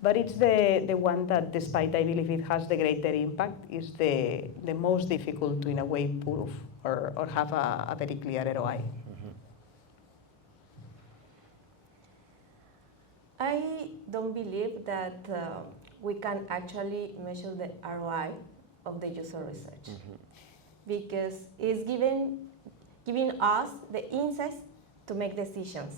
but it's the one that, despite I believe it has the greater impact, is the most difficult to, in a way, prove or have a very clear ROI. I don't believe that we can actually measure the ROI of the user research because it's giving us the insights to make decisions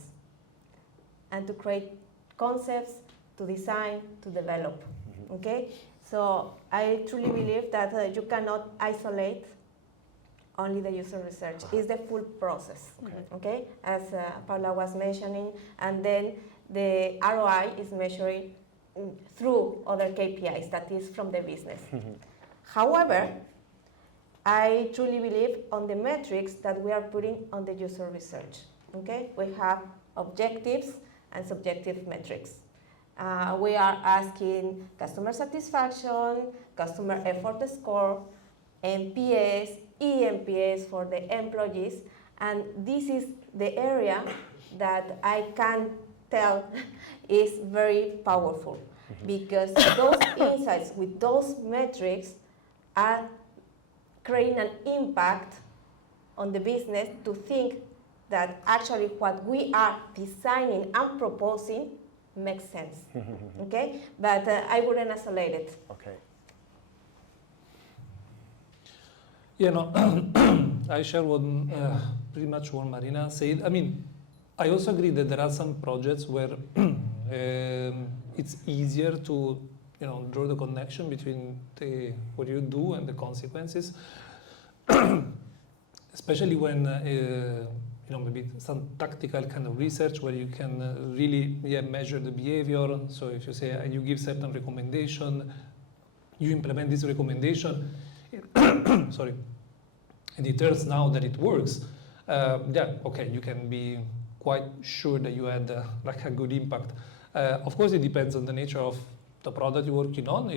and to create concepts, to design, to develop. Okay, so I truly believe that you cannot isolate only the user research. It's the full process. Okay, as Paula was mentioning, and then the ROI is measured through other KPIs that is from the business. However, I truly believe on the metrics that we are putting on the user research. Okay, we have objectives and subjective metrics. We are asking customer satisfaction, customer effort score, NPS, eNPS for the employees, and this is the area that I can tell is very powerful because those insights with those metrics are creating an impact on the business to think that actually what we are designing and proposing makes sense. Okay, but I wouldn't isolate it. Okay. Yeah, no, I share what pretty much what Marina said. I mean, I also agree that there are some projects where it's easier to, draw the connection between what you do and the consequences, especially when maybe some tactical kind of research where you can really measure the behavior. So if you say you give certain recommendation, you implement this recommendation, sorry, and it turns out that it works. You can be quite sure that you had a good impact. Of course, it depends on the nature of the product you're working on,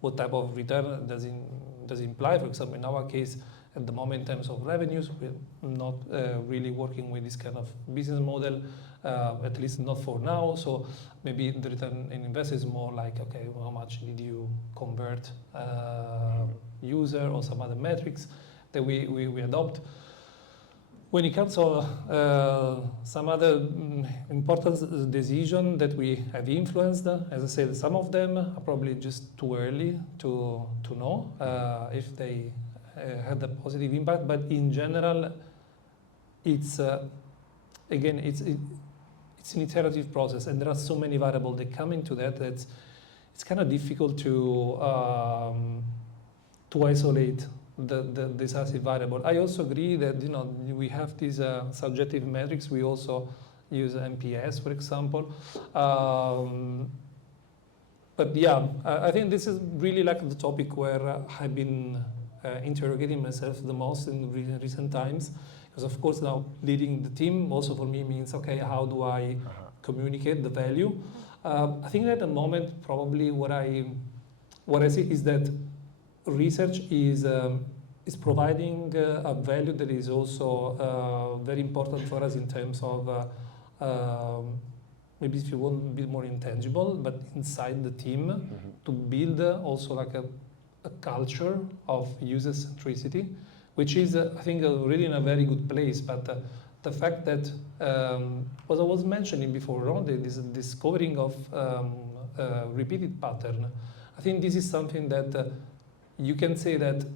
what type of return does it imply. For example, in our case, at the moment, in terms of revenues, we're not really working with this kind of business model, at least not for now. So maybe the return in investment is more like, okay, how much did you convert user or some other metrics that we adopt. When it comes to some other important decision that we have influenced, as I said, some of them are probably just too early to know if they had a positive impact. But in general, it's again, it's an iterative process, and there are so many variables that come into that it's kind of difficult to isolate the decisive variable. I also agree that we have these subjective metrics. We also use NPS, for example. But yeah, I think this is really like the topic where I've been interrogating myself the most in recent times. Because of course now leading the team also for me means, okay, how do I communicate the value? I think at the moment probably what I see is that research is providing a value that is also very important for us in terms of maybe if you want a bit more intangible, but inside the team to build also like a culture of user centricity, which is I think really in a very good place. But the fact that what I was mentioning before, this discovering of repeated pattern, I think this is something that you can say that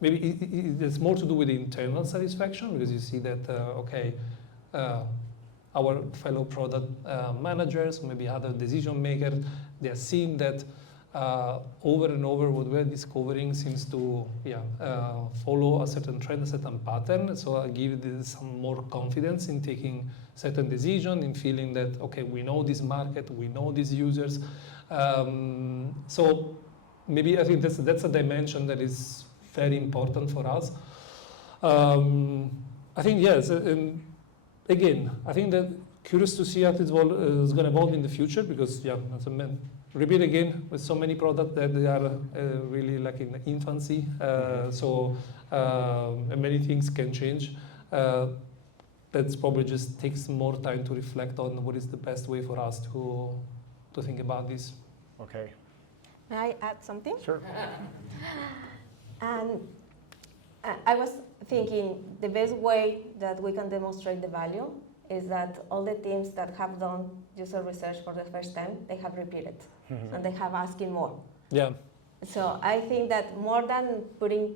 maybe it has more to do with internal satisfaction, because you see that our fellow product managers, maybe other decision makers, they are seeing that over and over what we're discovering seems to follow a certain trend, a certain pattern. So I give this some more confidence in taking certain decision, in feeling that, okay, we know this market, we know these users. So maybe I think that's a dimension that is very important for us. I think, yes, and again, I think that curious to see how it's going to evolve in the future, because, as I repeat again, with so many products that they are really like in infancy, many things can change. That's probably just takes more time to reflect on what is the best way for us to to think about this. Okay, May I add something? sure. And I was thinking the best way that we can demonstrate the value is that all the teams that have done user research for the first time, they have repeated and they have asking more. Yeah. So I think that more than putting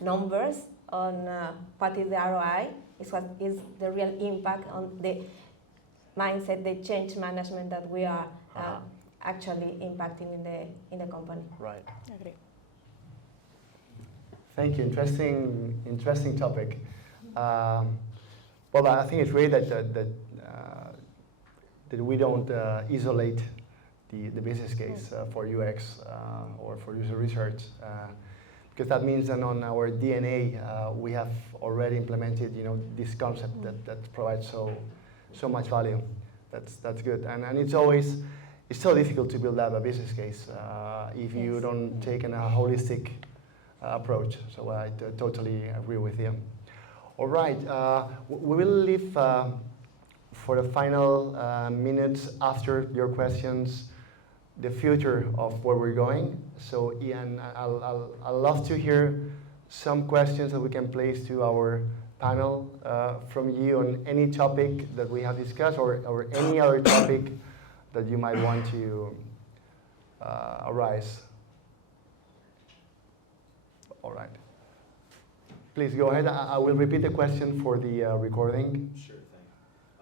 numbers on what is the ROI, is what is the real impact on the mindset, the change management that we are actually impacting in the company. Right. Agree. Thank you. Interesting topic. Well, I think it's great that we don't isolate the business case for UX or for user research, because that means that on our DNA we have already implemented, this concept that provides so much value. That's good, and it's so difficult to build up a business case if you Yes. don't take a holistic approach. So I totally agree with you. All right, we will leave for the final minutes after your questions the future of where we're going. So Ian, I'll love to hear some questions that we can place to our panel from you on any topic that we have discussed, or any other topic that you might want to arise. All right. Please go ahead. I will repeat the question for the recording. Sure thing.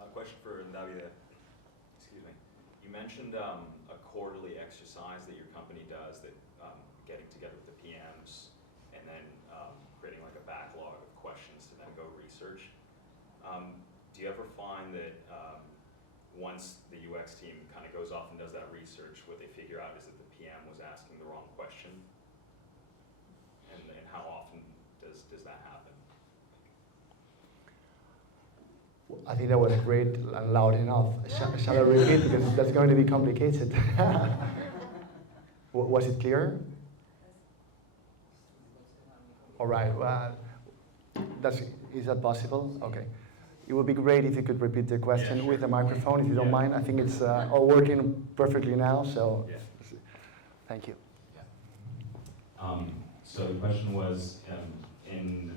A question for Davide. Excuse me. You mentioned a quarterly exercise that your company does, that getting together with the PMs and then creating like a backlog of questions to then go research. Do you ever find that once the UX team kind of goes off and does that research, what they figure out is that the PM was asking the wrong question? And how often does that happen? I think that was great and loud enough. Shall I repeat, because that's going to be complicated? Was it clear? All right. Is that possible? Okay. It would be great if you could repeat the question with a microphone, if you don't mind. I think it's all working perfectly now, so thank you. So the question was, in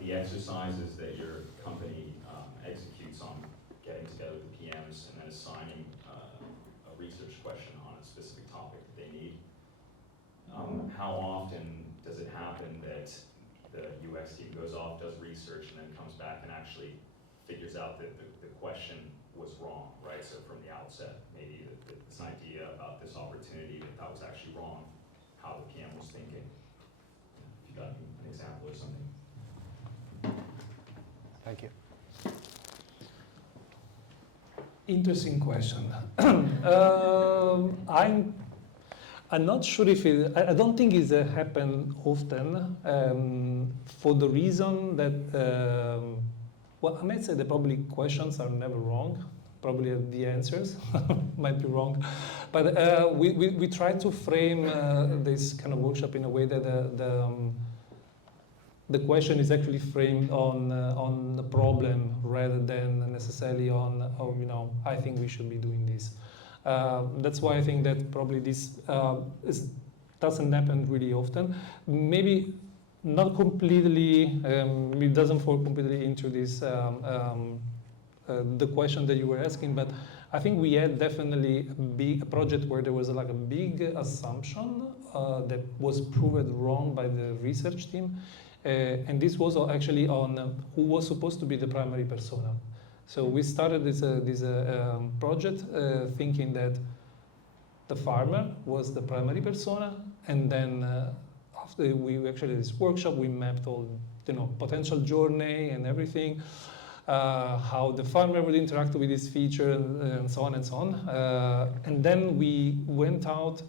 the exercises that your company executes on getting together with the PMs and then assigning a research question on a specific topic that they need, how often does it happen that the UX team goes off, does research, and then comes back and actually figures out that the question was wrong, right? So from the outset, maybe this idea about this opportunity that was actually wrong, how the PM was thinking. If you got an example or something. Thank you. Interesting question. I'm not sure if I don't think it's happened often, for the reason that, well, I might say that probably questions are never wrong. Probably the answers might be wrong. But we try to frame this kind of workshop in a way that the question is actually framed on the problem rather than necessarily on, I think we should be doing this. That's why I think that probably this doesn't happen really often. Maybe not completely, it doesn't fall completely into this, the question that you were asking, but I think we had definitely a project where there was like a big assumption that was proved wrong by the research team. And this was actually on who was supposed to be the primary persona. So we started this project thinking that the farmer was the primary persona, and then after we actually did this workshop, we mapped all potential journey and everything, how the farmer would interact with this feature, and so on and so on. And then we went out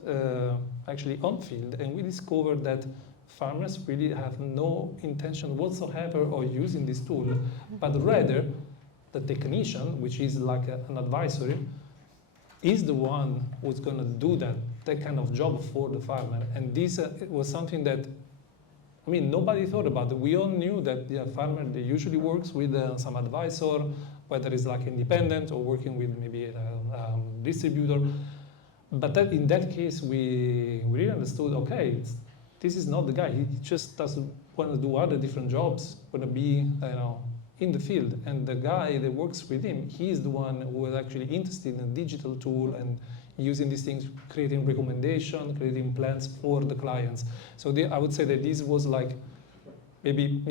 actually on field, and we discovered that farmers really have no intention whatsoever of using this tool, but rather the technician, which is like an advisory, is the one who's going to do that kind of job for the farmer. And this was something that, nobody thought about it. We all knew that the farmer they usually works with some advisor, whether it's like independent or working with maybe a distributor. But that, in that case, we really understood, okay, this is not the guy. He just doesn't want to do other different jobs, want to be, in the field. And the guy that works with him, he is the one who is actually interested in a digital tool and using these things, creating recommendation, creating plans for the clients. So I would say that this was like, maybe,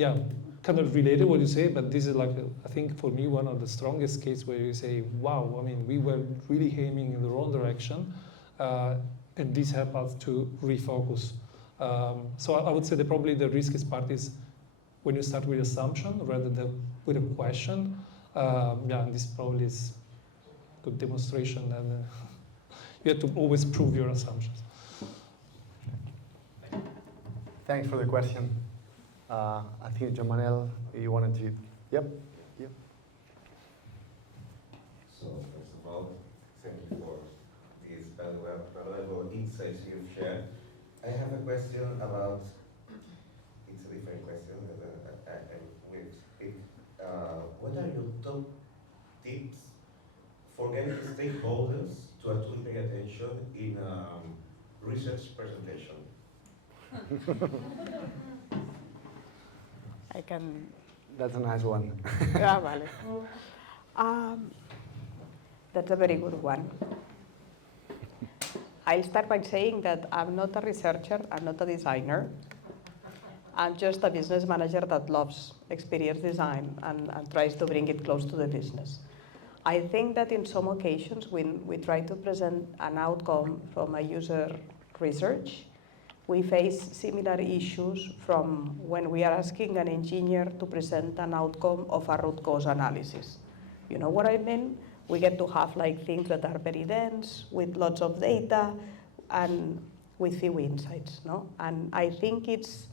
kind of related what you say, but this is like, I think for me, one of the strongest cases where you say, wow, I mean, we were really aiming in the wrong direction, and this helped us to refocus. So I would say that probably the riskiest part is when you start with assumption rather than with a question. And this probably is a good demonstration that you have to always prove your assumptions. Thanks for the question. I think, Jamanel, you wanted to. Yep. So, first of all, thank you for these valuable insights you've shared. I have a question about, it's a different question that I will speak. What are your top tips for getting stakeholders to actually pay attention in research presentation? I can. That's a nice one. Yeah, vale. That's a very good one. I'll start by saying that I'm not a researcher, I'm not a designer. I'm just a business manager that loves experience design and tries to bring it close to the business. I think that in some occasions when we try to present an outcome from a user research, we face similar issues from when we are asking an engineer to present an outcome of a root cause analysis. You know what I mean? We get to have like things that are very dense, with lots of data, and with few insights, no? And I think it's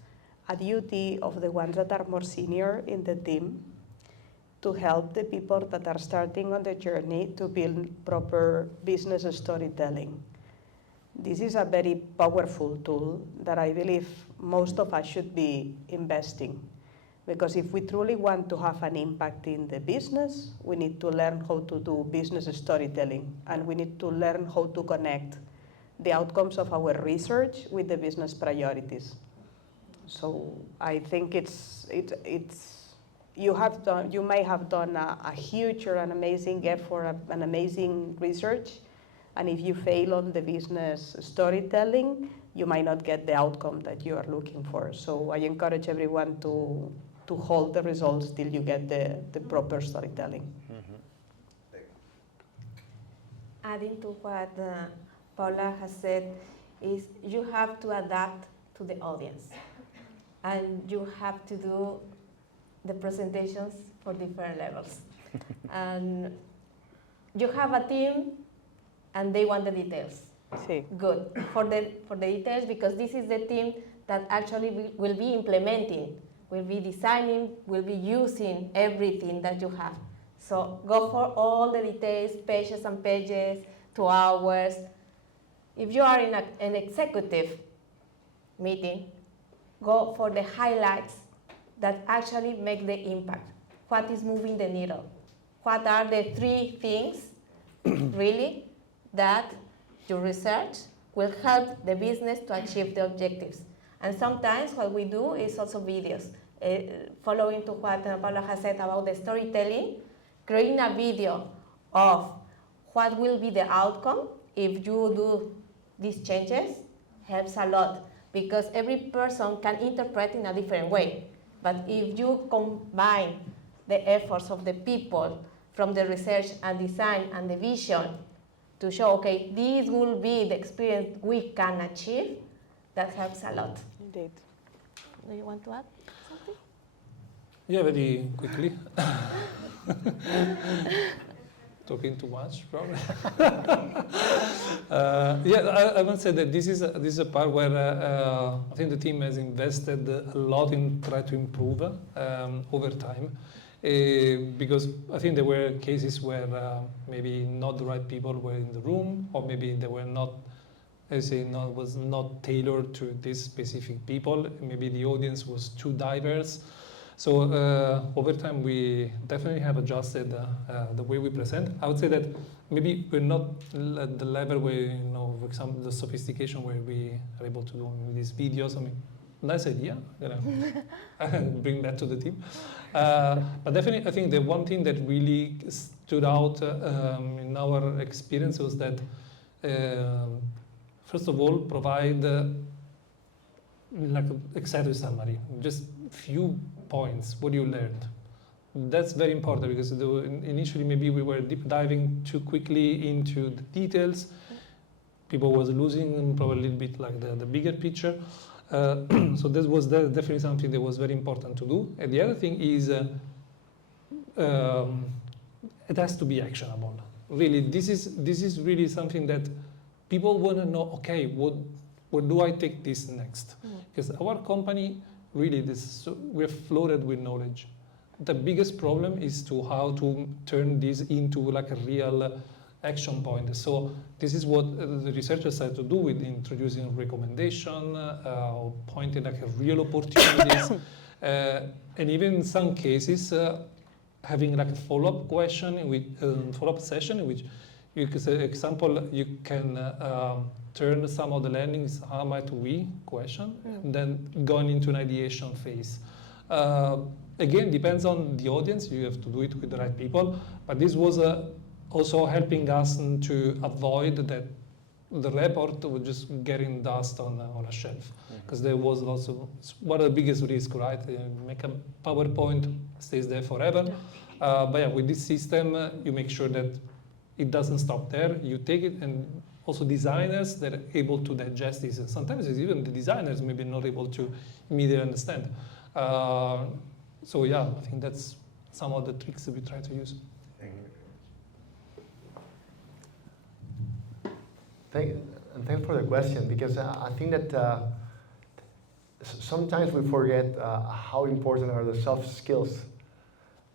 a duty of the ones that are more senior in the team to help the people that are starting on the journey to build proper business storytelling. This is a very powerful tool that I believe most of us should be investing. Because if we truly want to have an impact in the business, we need to learn how to do business storytelling, and we need to learn how to connect the outcomes of our research with the business priorities. So I think you may have done a huge or an amazing effort, an amazing research, and if you fail on the business storytelling, you might not get the outcome that you are looking for. So I encourage everyone to hold the results till you get the proper storytelling. Mm-hmm. Adding to what Paula has said, is you have to adapt to the audience. And you have to do the presentations for different levels. And you have a team and they want the details. Sí. Good for the details, because this is the team that actually will be implementing, will be designing, will be using everything that you have. So go for all the details, pages and pages, 2 hours. If you are in an executive meeting, go for the highlights that actually make the impact. What is moving the needle? What are the 3 things really that your research will help the business to achieve the objectives? And sometimes what we do is also videos. Following to what Paula has said about the storytelling, creating a video of what will be the outcome if you do these changes helps a lot, because every person can interpret in a different way. But if you combine the efforts of the people from the research and design and the vision to show, okay, this will be the experience we can achieve, that helps a lot. Indeed. Do you want to add something? Yeah, very quickly. Talking too much, probably. I would say that this is a part where I think the team has invested a lot in trying to improve over time, because I think there were cases where maybe not the right people were in the room, or maybe they were not, was not tailored to these specific people. Maybe the audience was too diverse. So over time, we definitely have adjusted the way we present. I would say that maybe we're not at the level where, you know, for example, the sophistication where we are able to do these videos. I mean, nice idea. You know, bring that to the team. But definitely, I think the one thing that really stood out in our experience was that, first of all, provide like an executive summary, just few points, what you learned. That's very important because initially maybe we were deep diving too quickly into the details. People was losing probably a little bit like the bigger picture. So this was definitely something that was very important to do. And the other thing is it has to be actionable. Really, this is really something that people want to know, okay, where do I take this next? Because our company, really, we're flooded with knowledge. The biggest problem is to how to turn this into like a real action point. So this is what the researchers had to do with introducing recommendation, pointing like a real opportunities, and even in some cases, having like a follow-up question, with follow-up session, in which you could say, example, you can turn some of the learnings, how might we question, and then going into an ideation phase. Again, depends on the audience. You have to do it with the right people. But this was also helping us to avoid that the report was just getting dust on a shelf. Because there was also one of the biggest risks, right? You make a PowerPoint, stays there forever. But yeah, with this system, you make sure that it doesn't stop there. You take it, and also designers that are able to digest this. And sometimes it's even the designers maybe not able to immediately understand. So yeah, I think that's some of the tricks that we try to use. Thanks for the question, because I think that sometimes we forget how important are the soft skills,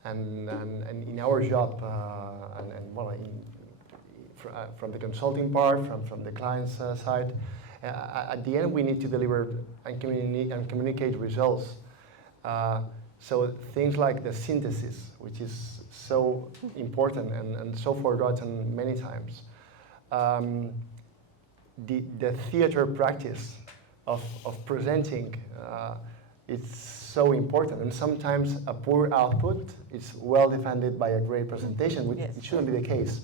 and in our job, and well, from the consulting part, from the client's side, at the end we need to deliver and communicate results. So things like the synthesis, which is so important and so forgotten many times. The theater practice of presenting, it's so important, and sometimes a poor output is well defended by a great presentation, which it shouldn't be the case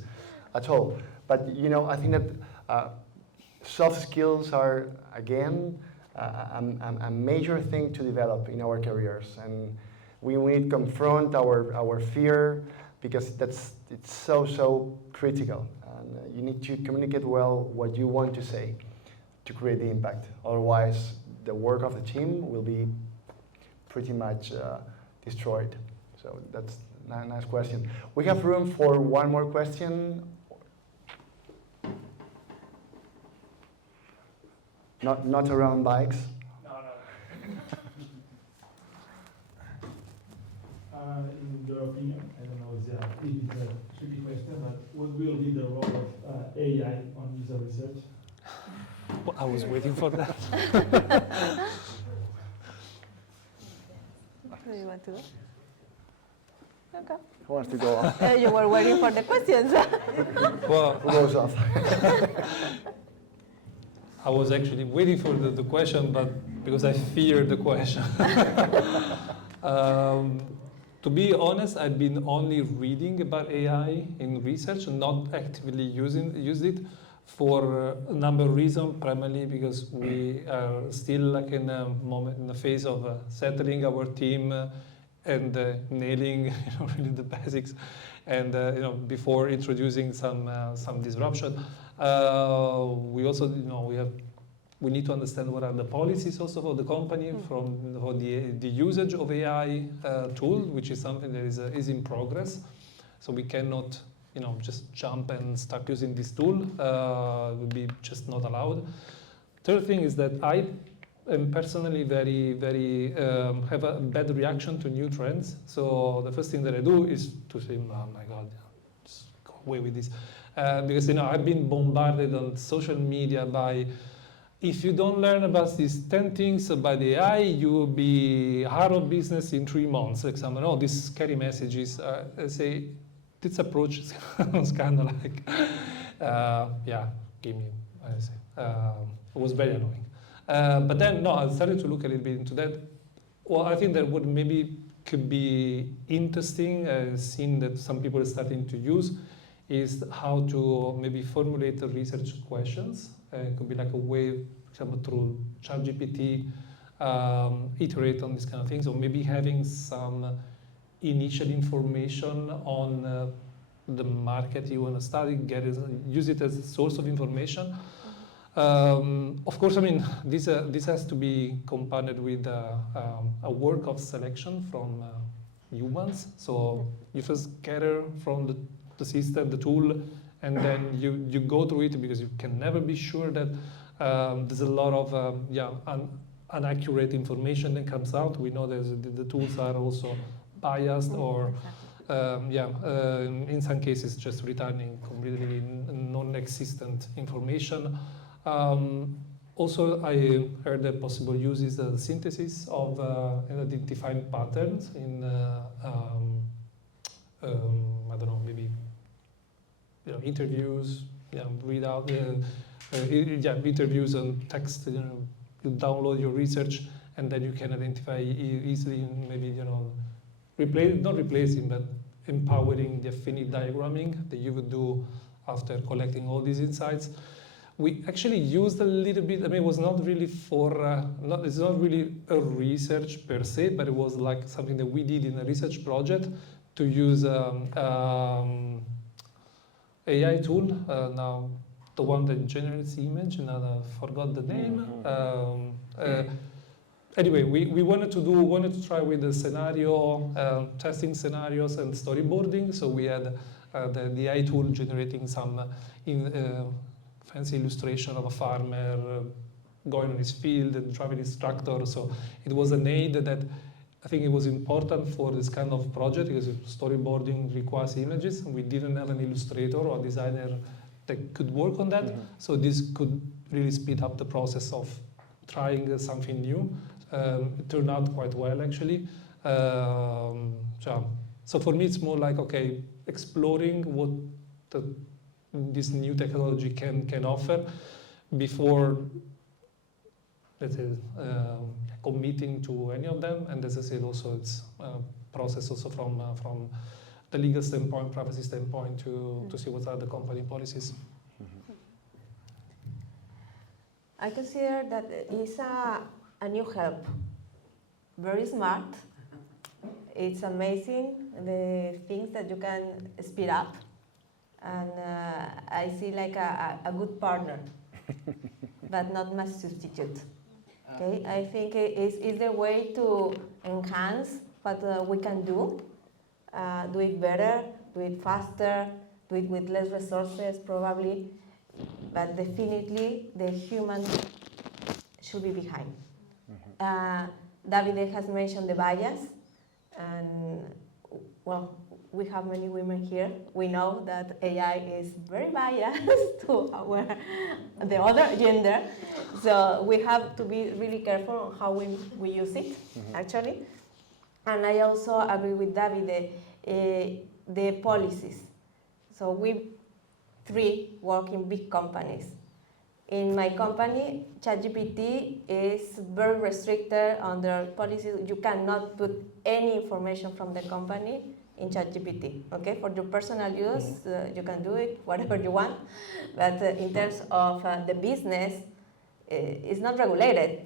at all. But you know, I think that soft skills are, again, a major thing to develop in our careers, and we need to confront our fear, because it's so critical. And you need to communicate well what you want to say to create the impact. Otherwise, the work of the team will be pretty much destroyed. So that's a nice question. We have room for one more question. Not around bikes. No. In your opinion, I don't know if it's a tricky question, but what will be the role of AI on user research? Well, I was waiting for that. Do you want to go? Okay. Who wants to go off? You were waiting for the questions. Well, Who goes off? I was actually waiting for the question, but because I feared the question. To be honest, I've been only reading about AI in research, not actively used it for a number of reasons. Primarily because we are still like in a phase of settling our team and nailing really the basics, and before introducing some disruption. We also we need to understand what are the policies also for the company for the usage of AI tool, which is something that is in progress. So we cannot just jump and start using this tool. It would be just not allowed. Third thing is that I am personally very have a bad reaction to new trends. So the first thing that I do is to say, oh my God, just go away with this. Because I've been bombarded on social media by if you don't learn about these 10 things by the AI, you will be out of business in 3 months. For example, oh, these scary messages. I say, this approach is kind of like, yeah, give me, I say, it was very annoying. But then, no, I started to look a little bit into that. Well, I think that what maybe could be interesting, seeing that some people are starting to use, is how to maybe formulate the research questions. It could be like a way, for example, through ChatGPT, iterate on these kind of things, or maybe having some initial information on the market you want to study, use it as a source of information. Of course, I mean, this has to be compounded with a work of selection from humans. So you first gather from the system, the tool, and then you go through it, because you can never be sure that there's a lot of inaccurate information that comes out. We know the tools are also biased, or in some cases just returning completely non-existent information. Also, I heard that possible use is the synthesis of identifying patterns in I don't know, maybe interviews, read out interviews and text. You download your research, and then you can identify easily, maybe not replacing, but empowering the affinity diagramming that you would do after collecting all these insights. We actually used a little bit. I mean, it was not really it's not really a research per se, but it was like something that we did in a research project to use AI tool. Now, the one that generates the image, and I forgot the name. Anyway, we wanted to try with the scenario, testing scenarios and storyboarding. So we had the AI tool generating some fancy illustration of a farmer going on his field and driving his tractor. So it was an aid that I think it was important for this kind of project, because storyboarding requires images, and we didn't have an illustrator or a designer that could work on that. So this could really speed up the process of trying something new. It turned out quite well, actually. So for me, it's more like, okay, exploring what this new technology can offer before, let's say, committing to any of them. And as I said, also it's a process also from the legal standpoint, privacy standpoint, to see what are the company policies. I consider that it's a new help. Very smart. It's amazing the things that you can speed up. And I see like a good partner, but not my substitute. Okay, I think it's the way to enhance what we can do it better, do it faster, do it with less resources probably, but definitely the human should be behind. Davide has mentioned the bias, and well, we have many women here. We know that AI is very biased to the other gender, so we have to be really careful on how we use it, actually. And I also agree with Davide, the policies. So we three work in big companies. In my company, ChatGPT is very restricted on their policies. You cannot put any information from the company in ChatGPT. Okay, for your personal use, you can do it whatever you want, but in terms of the business, it's not regulated.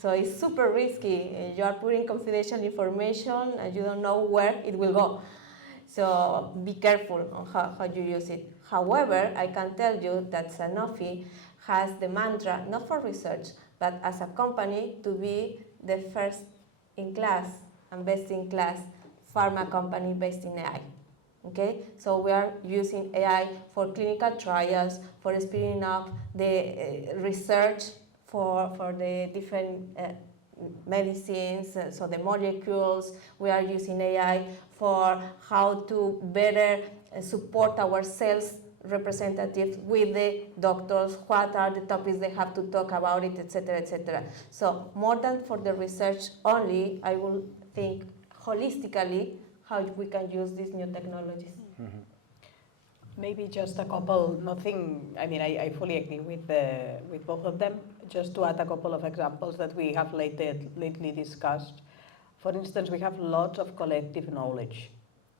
So it's super risky. You are putting confidential information and you don't know where it will go. So be careful on how you use it. However, I can tell you that Sanofi has the mantra, not for research, but as a company, to be the first in class and best in class pharma company based in AI. Okay, so we are using AI for clinical trials, for speeding up the research for the different medicines, so the molecules. We are using AI for how to better support our sales representatives with the doctors, what are the topics they have to talk about it, etc., etc. So more than for the research only, I will think holistically how we can use these new technologies. Mhm. Maybe just a couple, nothing, I mean, I fully agree with both of them. Just to add a couple of examples that we have lately discussed. For instance, we have lots of collective knowledge.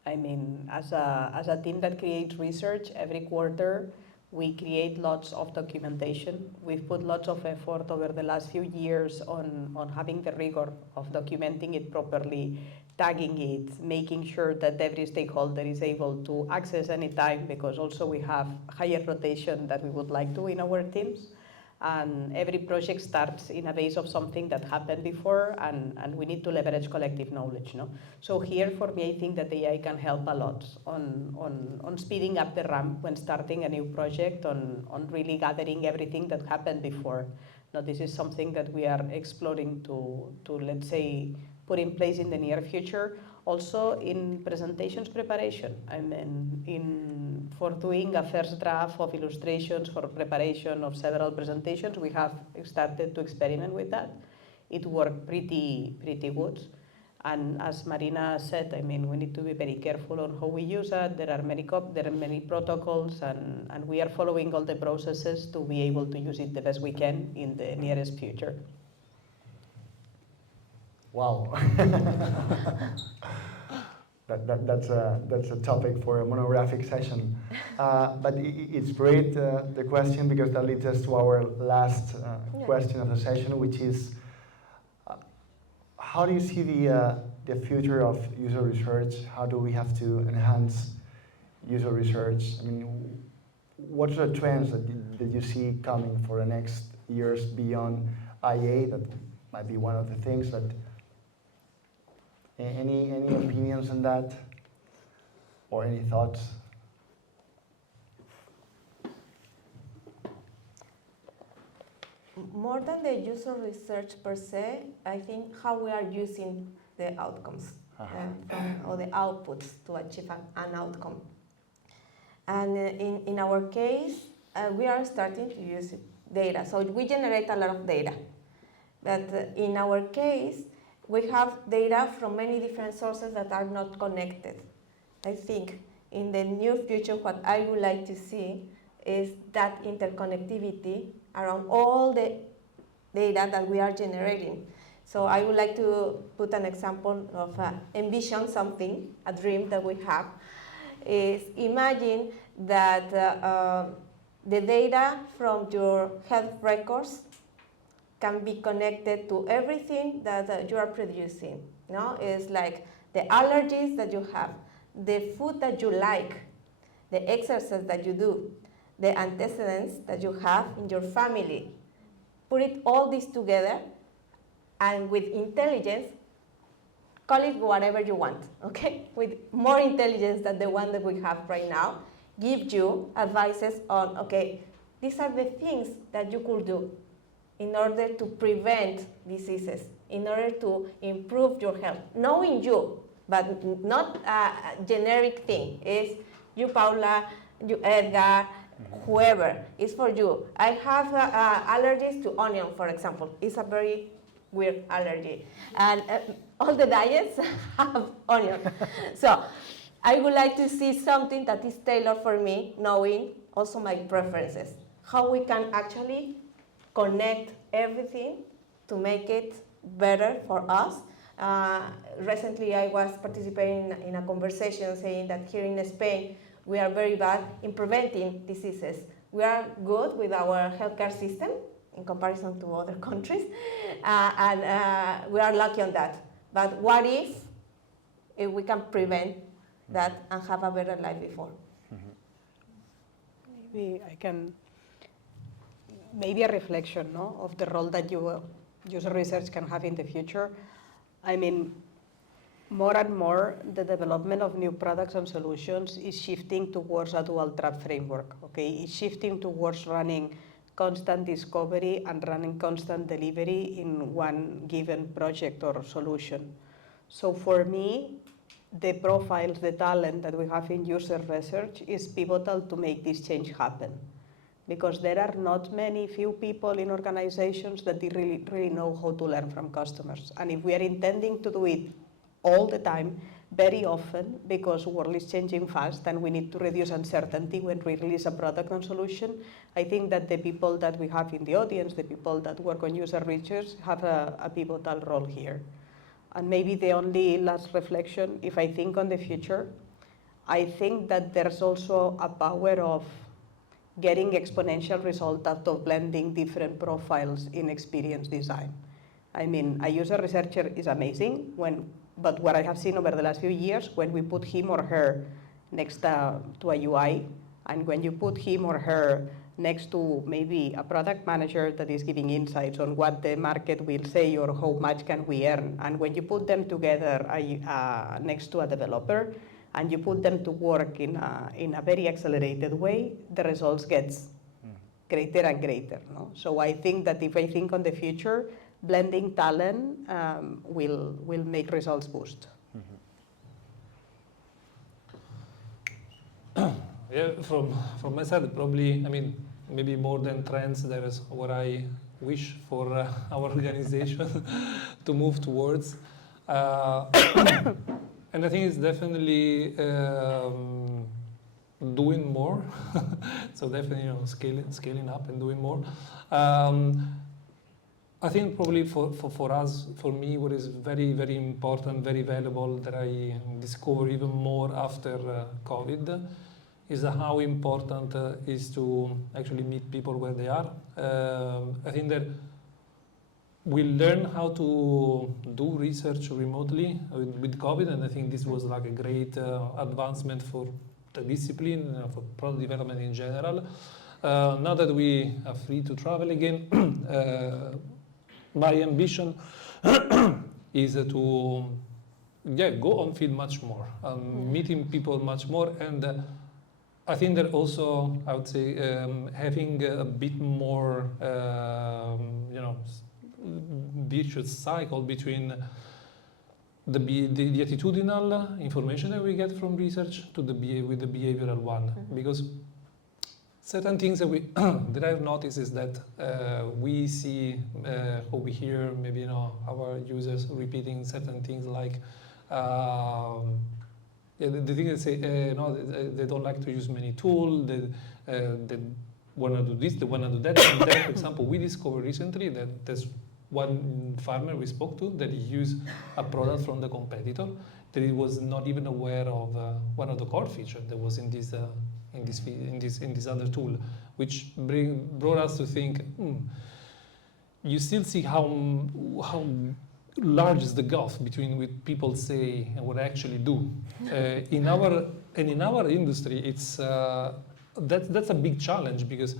I mean, as a team that creates research, every quarter we create lots of documentation. We've put lots of effort over the last few years on having the rigor of documenting it properly, tagging it, making sure that every stakeholder is able to access any time, because also we have higher rotation than we would like to in our teams. And every project starts in a base of something that happened before, and we need to leverage collective knowledge. No? So here, for me, I think that AI can help a lot on speeding up the ramp when starting a new project, on really gathering everything that happened before. Now, this is something that we are exploring to let's say, put in place in the near future. Also in presentations preparation, I mean, for doing a first draft of illustrations for preparation of several presentations, we have started to experiment with that. It worked pretty good. And as Marina said, I mean, we need to be very careful on how we use it. There are many protocols, and we are following all the processes to be able to use it the best we can in the nearest future. Wow. That's a topic for a monographic session. But it's great, the question, because that leads us to our last question of the session, which is, how do you see the future of user research? How do we have to enhance user research? I mean, what are the trends that you see coming for the next years beyond IA? That might be one of the things that. Any opinions on that, or any thoughts? More than the user research per se, I think how we are using the outcomes or the outputs to achieve an outcome. And in our case, we are starting to use data. So we generate a lot of data. But in our case, we have data from many different sources that are not connected. I think in the near future, what I would like to see is that interconnectivity around all the data that we are generating. So I would like to put an example of envision something, a dream that we have, is imagine that the data from your health records can be connected to everything that you are producing. No? It's like the allergies that you have, the food that you like, the exercise that you do, the antecedents that you have in your family. Put it all this together, and with intelligence, call it whatever you want, okay? With more intelligence than the one that we have right now, give you advices on, okay, these are the things that you could do in order to prevent diseases, in order to improve your health. Knowing you, but not a generic thing. It's you, Paula, you, Edgar, whoever. It's for you. I have allergies to onion, for example. It's a very weird allergy. And all the diets have onion. So I would like to see something that is tailored for me, knowing also my preferences. How we can actually connect everything to make it better for us. Recently, I was participating in a conversation saying that here in Spain, we are very bad in preventing diseases. We are good with our healthcare system in comparison to other countries, and we are lucky on that. But what if we can prevent that and have a better life before? Maybe I can. Maybe a reflection, no, of the role that user research can have in the future. I mean, more and more, the development of new products and solutions is shifting towards a dual track framework. Okay, it's shifting towards running constant discovery and running constant delivery in one given project or solution. So for me, the profiles, the talent that we have in user research is pivotal to make this change happen. Because there are not many few people in organizations that they really know how to learn from customers. And if we are intending to do it all the time, very often, because the world is changing fast and we need to reduce uncertainty when we release a product and solution, I think that the people that we have in the audience, the people that work on user research, have a pivotal role here. And maybe the only last reflection, if I think on the future, I think that there's also a power of getting exponential result out of blending different profiles in experience design. I mean, a user researcher is amazing, but what I have seen over the last few years, when we put him or her next to a UI, and when you put him or her next to maybe a product manager that is giving insights on what the market will say or how much can we earn, and when you put them together next to a developer, and you put them to work in a very accelerated way, the results gets greater and greater. No? So I think that if I think on the future, blending talent will make results boost. Yeah, from my side, probably, I mean, maybe more than trends, there is what I wish for our organization to move towards. And I think it's definitely doing more. So definitely, scaling up and doing more. I think probably for us, for me, what is very, very important, very valuable that I discover even more after COVID is how important is to actually meet people where they are. I think that we learn how to do research remotely with COVID, and I think this was like a great advancement for the discipline, for product development in general. Now that we are free to travel again, my ambition is to go on field much more, meeting people much more, and I think that also, I would say, having a bit more, virtuous cycle between the attitudinal information that we get from research to the behavioral one, because certain things that that I've noticed is that we see or we hear maybe our users repeating certain things like the thing they say they don't like to use many tools, they want to do this, they want to do that. And then, for example, we discovered recently that there's one farmer we spoke to that he used a product from the competitor that he was not even aware of one of the core features that was in this other tool, which brought us to think, you still see how large is the gulf between what people say and what they actually do. In our industry, it's that's a big challenge, because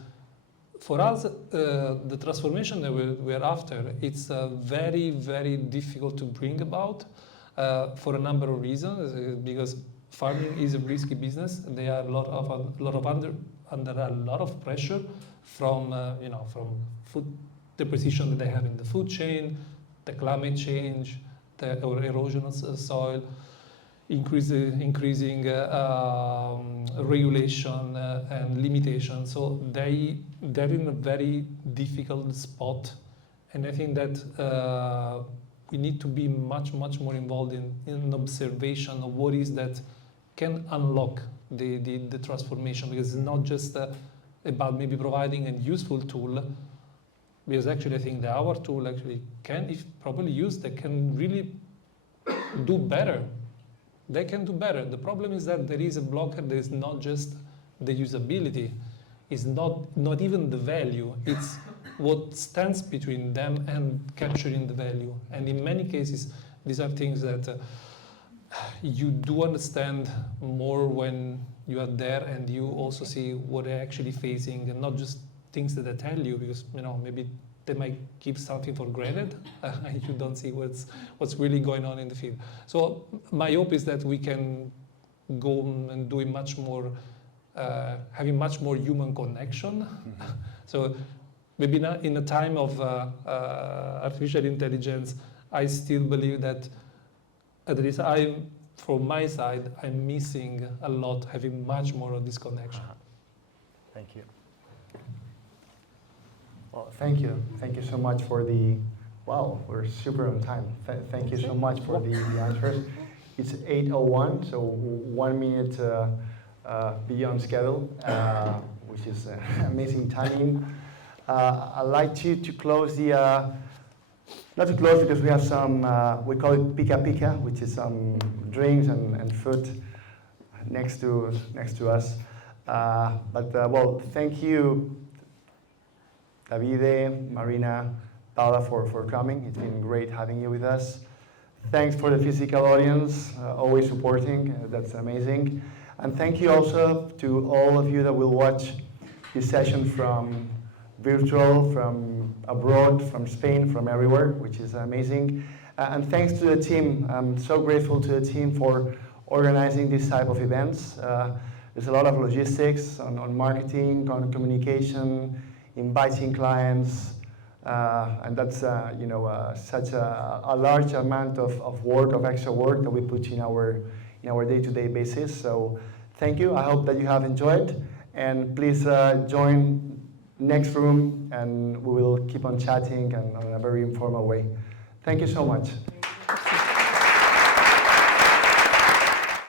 for us, the transformation that we're after, it's very, very difficult to bring about for a number of reasons. Because farming is a risky business. They are under a lot of pressure from the position that they have in the food chain, the climate change, the erosion of soil, increasing regulation and limitation. So they're in a very difficult spot, and I think that we need to be much more involved in observation of what is that can unlock the transformation, because it's not just about maybe providing a useful tool, because actually I think that our tool actually can, if properly used, they can really do better. They can do better. The problem is that there is a blocker. There is not just the usability. It's not even the value. It's what stands between them and capturing the value. And in many cases, these are things that you do understand more when you are there, and you also see what they're actually facing, and not just things that they tell you, because maybe they might keep something for granted and you don't see what's really going on in the field. So my hope is that we can go and do much more, having much more human connection. So maybe not in a time of artificial intelligence, I still believe that, at least from my side, I'm missing a lot, having much more of this connection. Thank you. Well, thank you. Thank you so much for the, wow, we're super on time. Thank you so much for the answers. It's 8:01, so 1 minute beyond schedule, which is amazing timing. I'd like to close the, not to close because we have some, we call it pica pica, which is some drinks and food next to us. Well, thank you, Davide, Marina, Paula for coming. It's been great having you with us. Thanks for the physical audience, always supporting. That's amazing. And thank you also to all of you that will watch this session from virtual, from abroad, from Spain, from everywhere, which is amazing. And thanks to the team. I'm so grateful to the team for organizing this type of events. There's a lot of logistics on marketing, on communication, inviting clients, and that's such a large amount of work, of extra work that we put in our day-to-day basis. So thank you. I hope that you have enjoyed, and please join next room, and we will keep on chatting and in a very informal way. Thank you so much.